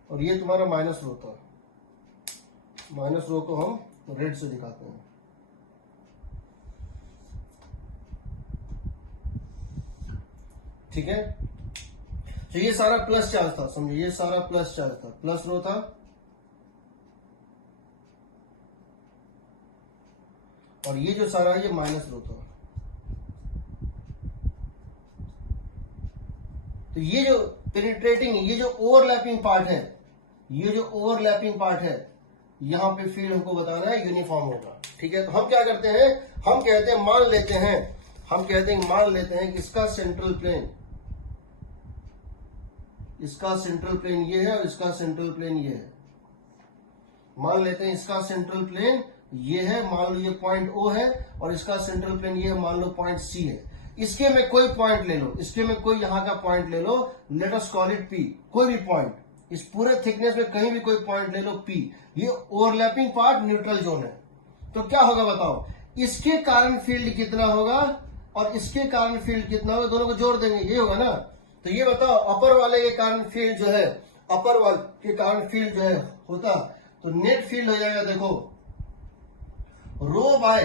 और ये तुम्हारा माइनस रो था। माइनस रो को हम रेड से दिखाते हैं। ठीक है, तो ये सारा प्लस चार्ज था, समझो ये सारा प्लस चार्ज था, प्लस रो था, और ये जो सारा ये माइनस रो था। तो ये जो पेनिट्रेटिंग, ये जो ओवरलैपिंग पार्ट है, ये जो ओवरलैपिंग पार्ट है, यहां पे फील्ड हमको बताना है यूनिफॉर्म होगा। ठीक है, तो हम क्या करते हैं, हम कहते हैं मान लेते हैं कि इसका सेंट्रल प्लेन, इसका सेंट्रल प्लेन ये है और इसका सेंट्रल प्लेन ये है। मान लेते हैं इसका सेंट्रल प्लेन ये है, मान लो ये पॉइंट O है, और इसका सेंट्रल प्लेन ये है, मान लो पॉइंट C है। इसके में कोई पॉइंट ले लो, इसके में कोई यहां का पॉइंट ले लो, let us call it P, कोई भी पॉइंट, इस पूरे थिकनेस में कहीं भी कोई पॉइंट ले लो P। ये ओवरलैपिंग पार्ट न्यूट्रल जोन है। तो क्या होगा बताओ, इसके कारण फील्ड कितना होगा और इसके कारण फील्ड कितना होगा, दोनों को जोड़ देंगे, ये होगा ना। तो ये बताओ, अपर वाले के कारण फील्ड जो है, अपर वाले के कारण फील्ड जो है होता, तो नेट फील्ड हो जाएगा, देखो rho by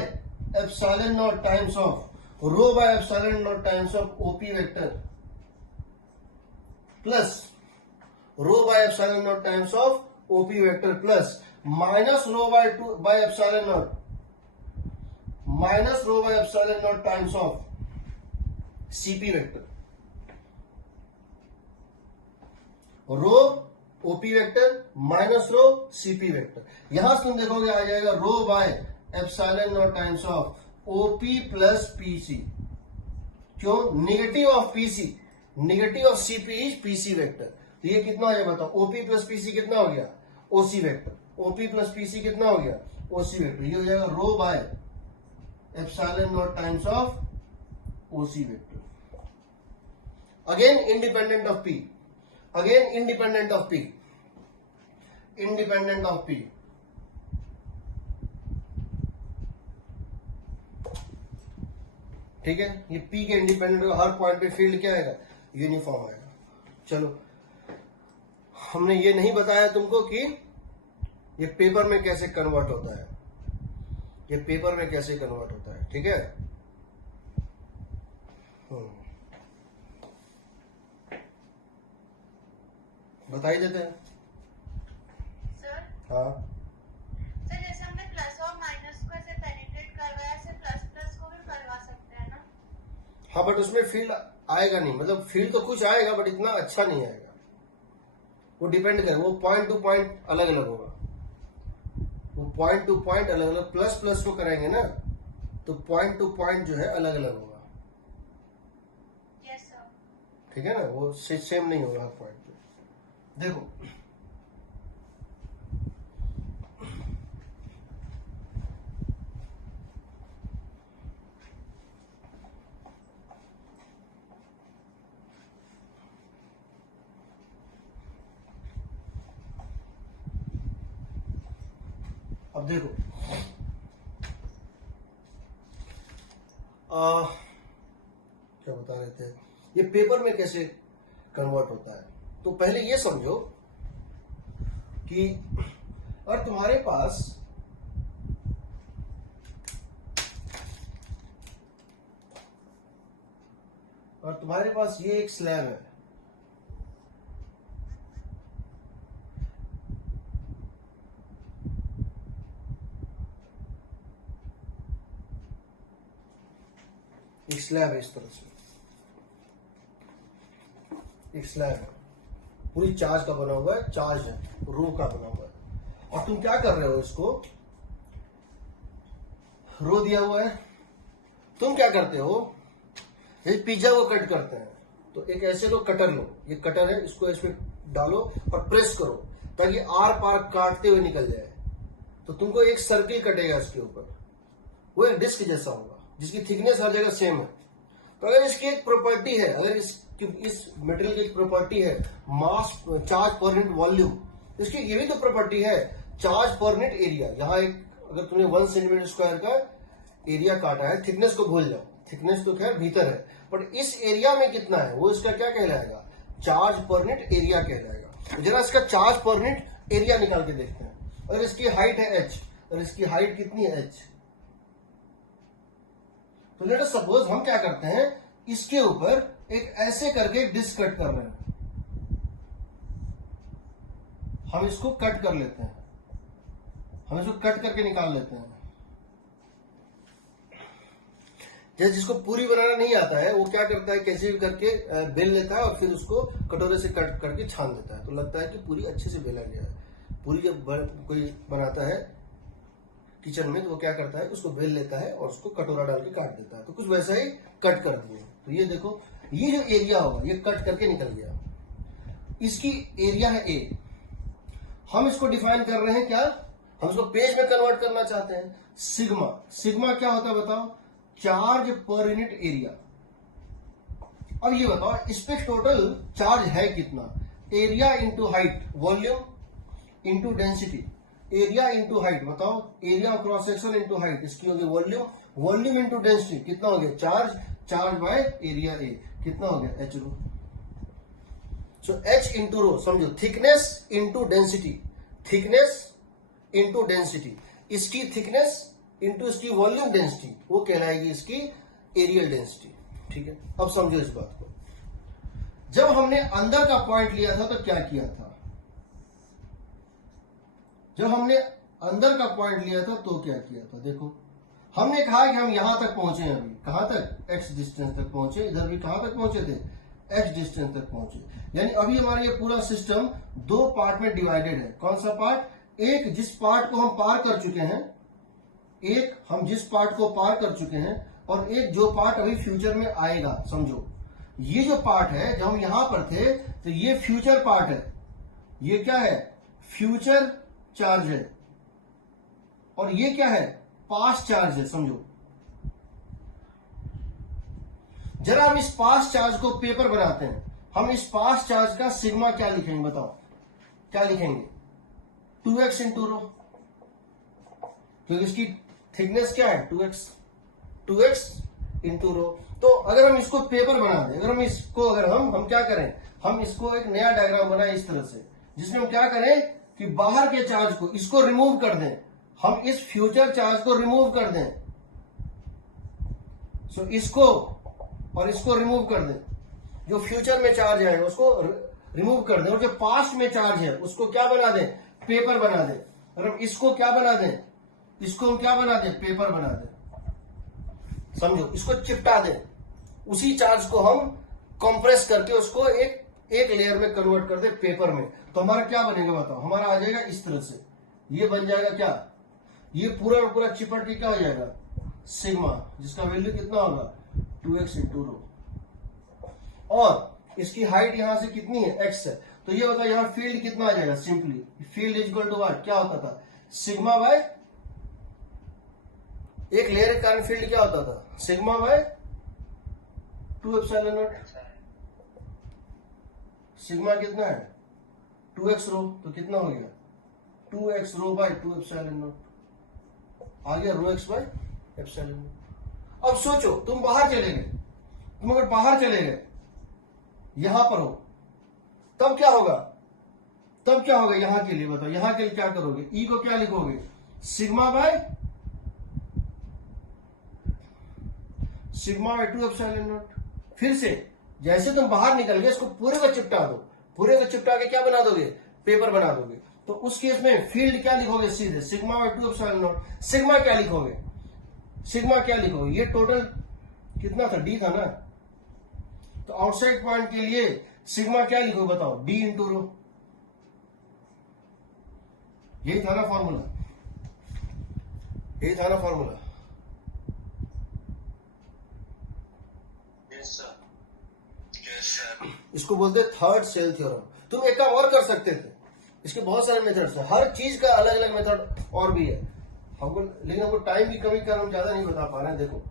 epsilon naught times of, rho by epsilon naught times of OP vector plus rho by epsilon naught times of OP vector plus minus rho by epsilon naught, minus rho by epsilon naught times of CP vector. Rho OP vector minus rho CP vector. यहां से तुम देखोगे आ जाएगा rho by epsilon naught times of OP plus PC. क्यों? Negative of PC, negative of CP is PC vector. तो ये कितना हो गया बताओ, ओपी प्लस पीसी कितना हो गया, OC vector. OP plus PC कितना हो गया, ओसी वेक्टर। ये हो जाएगा rho by epsilon naught times of OC vector. Again independent of P, again independent of P, independent of P. ठीक है, ये पी के इंडिपेंडेंट, हर पॉइंट पे फील्ड क्या आएगा, यूनिफॉर्म आएगा। चलो, हमने ये नहीं बताया तुमको कि ये पेपर में कैसे कन्वर्ट होता है, ये पेपर में कैसे कन्वर्ट होता है। ठीक है, बता ही देते हैं। सर, हाँ, सर जैसे हमने प्लस और माइनस को ऐसे पेनिट्रेट करवाया, ऐसे प्लस प्लस को भी करवा सकते हैं ना? हाँ, बट उसमें फील्ड आएगा नहीं, मतलब फील्ड तो कुछ आएगा बट इतना अच्छा नहीं आएगा। वो डिपेंड करे, वो पॉइंट टू पॉइंट अलग अलग होगा, वो पॉइंट टू पॉइंट अलग अलग। प्लस प्लस को कराएंगे ना, तो पॉइंट टू पॉइंट जो है अलग अलग होगा। Yes sir. ठीक है ना, वो सेम नहीं होगा हर पॉइंट पे। देखो, अब देखो, क्या बता रहे थे, ये पेपर में कैसे कन्वर्ट होता है। तो पहले ये समझो कि अगर तुम्हारे पास ये एक स्लैब है, एक स्लैब है, इस तरह से एक स्लैब है, पूरी चार्ज का बना हुआ है, चार्ज है, रो का बना हुआ है, और तुम क्या कर रहे हो, इसको रो दिया हुआ है, तुम क्या करते हो, ये पिज्जा को कट करते हैं, तो एक ऐसे लो, कटर लो, ये कटर है, इसको इसमें डालो और प्रेस करो ताकि आर पार काटते हुए निकल जाए। तो तुमको एक सर्किल कटेगा इसके ऊपर, वो एक डिस्क जैसा होगा जिसकी थिकनेस हर जगह सेम है। तो अगर इसकी एक प्रॉपर्टी है, अगर इस मेटेरियल की एक प्रॉपर्टी है मास चार्ज पर यूनिट वॉल्यूम, इसकी ये भी तो प्रॉपर्टी है, चार्ज पर यूनिट एरिया। यहाँ एक अगर तुमने 1 सेंटीमीटर स्क्वायर का एरिया काटा है, थिकनेस को भूल जाओ, थिकनेस तो खैर भीतर है, बट इस एरिया में कितना है वो इसका क्या कहलाएगा, चार्ज पर यूनिट एरिया कहलाएगा। तो जरा इसका चार्ज पर यूनिट एरिया निकाल के देखते हैं। अगर इसकी हाइट है h और इसकी हाइट कितनी है h, तो लेट अस सपोज हम क्या करते हैं, इसके ऊपर एक ऐसे करके डिस्क कट कर रहे हैं, हम इसको कट कर लेते हैं, हम इसको कट करके निकाल लेते हैं। जैसे जिसको पूरी बनाना नहीं आता है वो क्या करता है, कैसे भी करके बेल लेता है और फिर उसको कटोरे से कट करके छान देता है, तो लगता है कि पूरी अच्छे से बेला गया है। पूरी जब कोई बनाता है किचन में तो वो क्या करता है, उसको बेल लेता है और उसको कटोरा डाल के काट देता है, तो कुछ वैसा ही कट कर दिए। तो ये देखो, ये जो एरिया होगा ये कट करके निकल गया, इसकी एरिया है ए। हम इसको डिफाइन कर रहे हैं क्या, हम इसको पेज में कन्वर्ट करना चाहते हैं। सिग्मा, सिग्मा क्या होता है बताओ, चार्ज पर यूनिट एरिया। अब ये बताओ इस पे टोटल चार्ज है कितना, area into height, volume into density, area into height, बताओ area cross section into height, इसकी होगी वॉल्यूम, वॉल्यूम इंटू डेंसिटी कितना हो गया, charge, charge by area A कितना हो गया, h rho. So h into rho, समझो thickness into density, thickness into density, इसकी थिकनेस इंटू इसकी वॉल्यूम डेंसिटी, वो कहलाएगी इसकी एरियल डेंसिटी। ठीक है, अब समझो इस बात को। जब हमने अंदर का पॉइंट लिया था तो क्या किया था, जब हमने अंदर का पॉइंट लिया था तो क्या किया था, देखो हमने कहा कि हम यहां तक पहुंचे हैं, अभी कहां तक, x डिस्टेंस तक पहुंचे, इधर भी कहां तक पहुंचे थे, x डिस्टेंस तक पहुंचे। यानी अभी हमारा ये पूरा सिस्टम दो पार्ट में डिवाइडेड है। कौन सा पार्ट, एक जिस पार्ट को हम पार कर चुके हैं, एक हम जिस पार्ट को पार कर चुके हैं, और एक जो पार्ट अभी फ्यूचर में आएगा। समझो ये जो पार्ट है, जब हम यहां पर थे तो ये फ्यूचर पार्ट है, ये क्या है, फ्यूचर चार्ज है, और ये क्या है, पास्ट चार्ज है। समझो जरा हम इस पास्ट चार्ज को पेपर बनाते हैं, हम इस पास्ट चार्ज का सिग्मा क्या लिखेंगे बताओ, क्या लिखेंगे, 2x इंटू रो, क्योंकि इसकी थिकनेस क्या है, 2x इंटू रो। तो अगर हम इसको पेपर बना दें, अगर हम इसको, अगर हम क्या करें, हम इसको एक नया डायग्राम बनाए इस तरह से, जिसमें हम क्या करें कि बाहर के चार्ज को, इसको रिमूव कर दें, हम इस फ्यूचर चार्ज को रिमूव कर दें। सो इसको और इसको रिमूव कर दें, जो फ्यूचर में चार्ज है उसको रिमूव कर दें, और जो पास्ट में चार्ज है उसको क्या बना दें, पेपर बना दें। और हम इसको क्या बना दें, इसको हम क्या बना दें, पेपर बना दें। समझो, इसको चिपटा दें, उसी चार्ज को हम कंप्रेस करके उसको एक लेयर में कन्वर्ट कर दें, पेपर में। तो हमारा क्या बनेगा बताओ, हमारा आ जाएगा इस तरह से, ये बन जाएगा क्या, ये पूरा पूरा चिपट के क्या हो जाएगा, सिग्मा, जिसका वैल्यू कितना होगा, 2x इंटू रो, और इसकी हाइट यहां से कितनी है, x है। तो ये होता है यहां फील्ड कितना आ जाएगा, simply field is equal to what, क्या होता था, सिग्मा बाय, एक लेयर के कारण फील्ड क्या होता था, sigma by 2 epsilon naught. Sigma कितना है, 2x रो, तो कितना हो गया, 2x rho by 2 epsilon naught, आ गया rho x by epsilon naught. अब सोचो तुम बाहर चले गए, तुम अगर बाहर चले गए, यहां पर हो, तब क्या होगा, तब क्या होगा, यहां के लिए बताओ, यहां के लिए क्या करोगे, ई को क्या लिखोगे, सिग्मा बाय 2 एप्सिलॉन नॉट। फिर से जैसे तुम बाहर निकल गए, इसको पूरे को चिपटा दो, पूरे को चिपटा के क्या बना दोगे, पेपर बना दोगे। तो उस केस में फील्ड क्या लिखोगे, सीधे sigma by 2 epsilon naught. Sigma क्या लिखोगे, सिग्मा क्या लिखोगे, ये टोटल कितना था, डी था ना, तो आउटसाइड पॉइंट के लिए सिग्मा क्या लिखोगे बताओ, डी इंटू रो, यही था ना फॉर्मूला, यही था ना फॉर्मूला। इसको बोलते हैं थर्ड सेल थ्योरम। तुम एक काम और कर सकते थे, इसके बहुत सारे मेथड्स हैं, हर चीज का अलग अलग मेथड और भी है हमको, लेकिन हमको टाइम की कमी कारण हम ज्यादा नहीं बता पा रहे हैं। देखो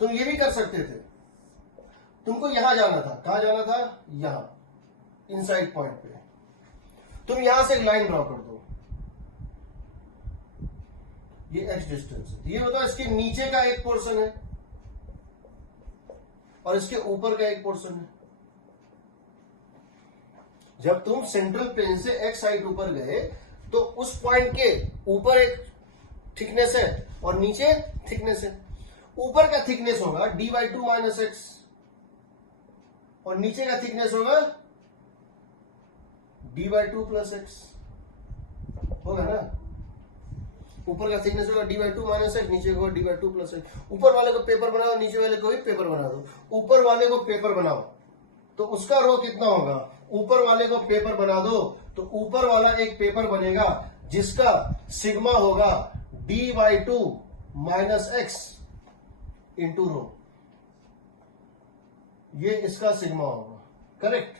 तुम ये भी कर सकते थे, तुमको यहां जाना था, कहां जाना था, यहां इनसाइड पॉइंट पे, तुम यहां से एक लाइन ड्रॉ कर दो, ये x डिस्टेंस है। ये बताओ इसके नीचे का एक पोर्शन है और इसके ऊपर का एक पोर्शन है। जब तुम सेंट्रल प्लेन से x हाइट ऊपर गए तो उस पॉइंट के ऊपर एक थिकनेस है और नीचे थिकनेस है। ऊपर का थिकनेस होगा d/2 माइनस एक्स और नीचे का थिकनेस होगा d/2 प्लस एक्स, होगा ना। ऊपर का थिकनेस होगा d/2 माइनस एक्स, नीचे होगा d/2 प्लस एक्स। ऊपर वाले को पेपर बनाओ, नीचे वाले को भी पेपर बना दो। ऊपर वाले को पेपर बनाओ तो उसका रो कितना होगा, ऊपर वाले को पेपर बना दो तो ऊपर वाला एक पेपर बनेगा जिसका सिग्मा होगा d/2 माइनस एक्स इंटू रो। ये इसका सिग्मा होगा, करेक्ट।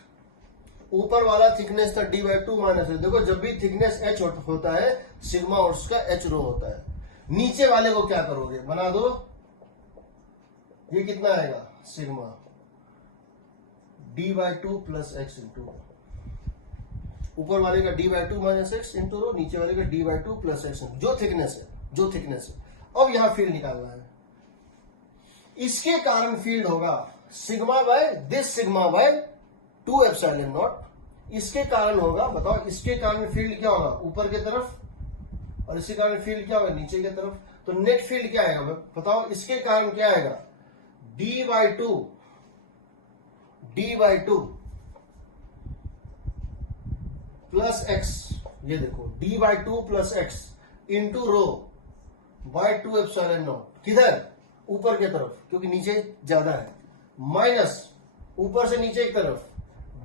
ऊपर वाला थिकनेस था d/2 माइनस एक्स। देखो जब भी थिकनेस h होता है सिग्मा और उसका h रो होता है। नीचे वाले को क्या करोगे, बना दो, ये कितना आएगा sigma d/2 plus x into रो। ऊपर वाले का d/2 माइनस एक्स इंटू रो, नीचे वाले का d/2 प्लस एक्स जो थिकनेस है। अब यहां फील्ड निकालना है। इसके कारण फील्ड होगा sigma by this sigma by 2 epsilon not. इसके कारण होगा, बताओ इसके कारण फील्ड क्या होगा, ऊपर की तरफ, और इसके कारण फील्ड क्या होगा, नीचे की तरफ। तो नेट फील्ड क्या आएगा बताओ, इसके कारण क्या आएगा, d/2 प्लस एक्स। ये देखो d/2 plus x into rho by 2 epsilon naught. किधर, ऊपर की तरफ, क्योंकि नीचे ज्यादा है, माइनस ऊपर से नीचे की तरफ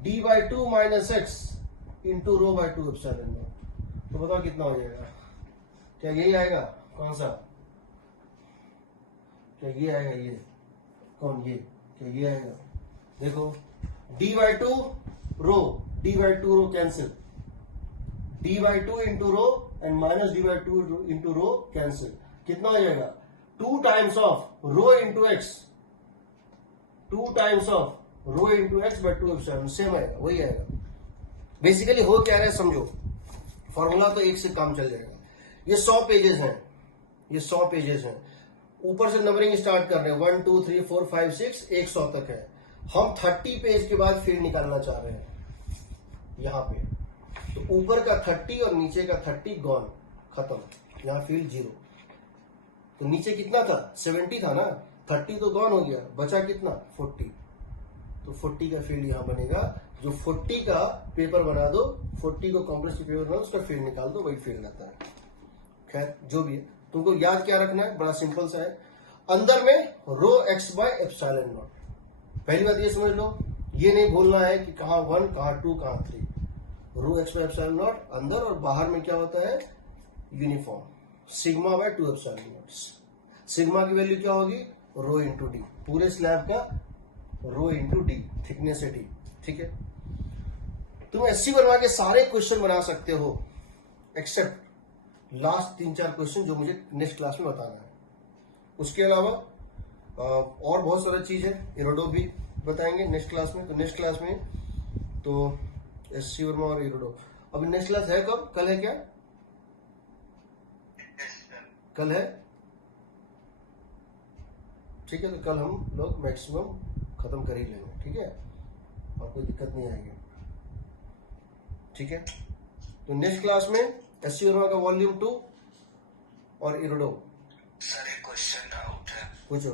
d/2 minus x into rho by 2 epsilon naught. तो बताओ कितना हो जाएगा, क्या यही आएगा, कौन सा, क्या ये आएगा, ये कौन, ये क्या ये आएगा। देखो d/2 rho cancel, d/2 into rho and minus d/2 into rho cancel. कितना हो जाएगा, 2 times of rho into x, 2 times of rho into x by 2 epsilon, same आएगा, वही आएगा। बेसिकली हो क्या रहा है समझो, फॉर्मूला तो एक से काम चल जाएगा। ये 100 पेजेस हैं, ये 100 पेजेस हैं। ऊपर से नंबरिंग स्टार्ट कर रहे हैं, 1 2 3 4 5 6 100 तक है। हम 30 पेज के बाद फील्ड निकालना चाह रहे हैं यहां पे। तो ऊपर का 30 और नीचे का 30 गॉन, खत्म, यहां फील्ड 0। तो नीचे कितना था, 70 था ना, 30 तो गॉन हो गया, बचा कितना 40। तो 40 का फील्ड यहां बनेगा। जो 40 का पेपर बना दो, 40 को कॉम्प्लेक्स पेपर बना दो, उसका फील्ड निकाल दो, वही फील्ड आता है। खैर जो भी है, तुमको याद क्या रखना है, बड़ा सिंपल सा है। अंदर में रो एक्स बाय एप्सिलॉन नॉट। पहली बात ये समझ लो, ये नहीं भूलना है कि कहां 1 कहां 2 कहां 3। रो एक्स बाय एप्सिलॉन नॉट अंदर, और बाहर में क्या होता है, uniform, sigma by 2 epsilon naught. Sigma की वैल्यू क्या होगी, रो इंटू डी, पूरे स्लैब का रो इंटू डी, थिकनेस है डी, ठीक है। तुम एससी वर्मा के सारे क्वेश्चन बना सकते हो एक्सेप्ट लास्ट 3-4 क्वेश्चन जो मुझे नेक्स्ट क्लास में बताना है। उसके अलावा और बहुत सारा चीज है, इरोडो भी बताएंगे नेक्स्ट क्लास में। तो नेक्स्ट क्लास में तो एससी वर्मा और इरोडो। अभी नेक्स्ट क्लास है कब, कल है क्या, कल है, ठीक है। तो कल हम लोग मैक्सिमम खत्म कर ही लेंगे, ठीक है, और कोई दिक्कत नहीं आएगी, ठीक है। तो नेक्स्ट क्लास में एससी वर्मा का वॉल्यूम 2 और इरोडो। सर एक क्वेश्चन डाउट है, पूछो।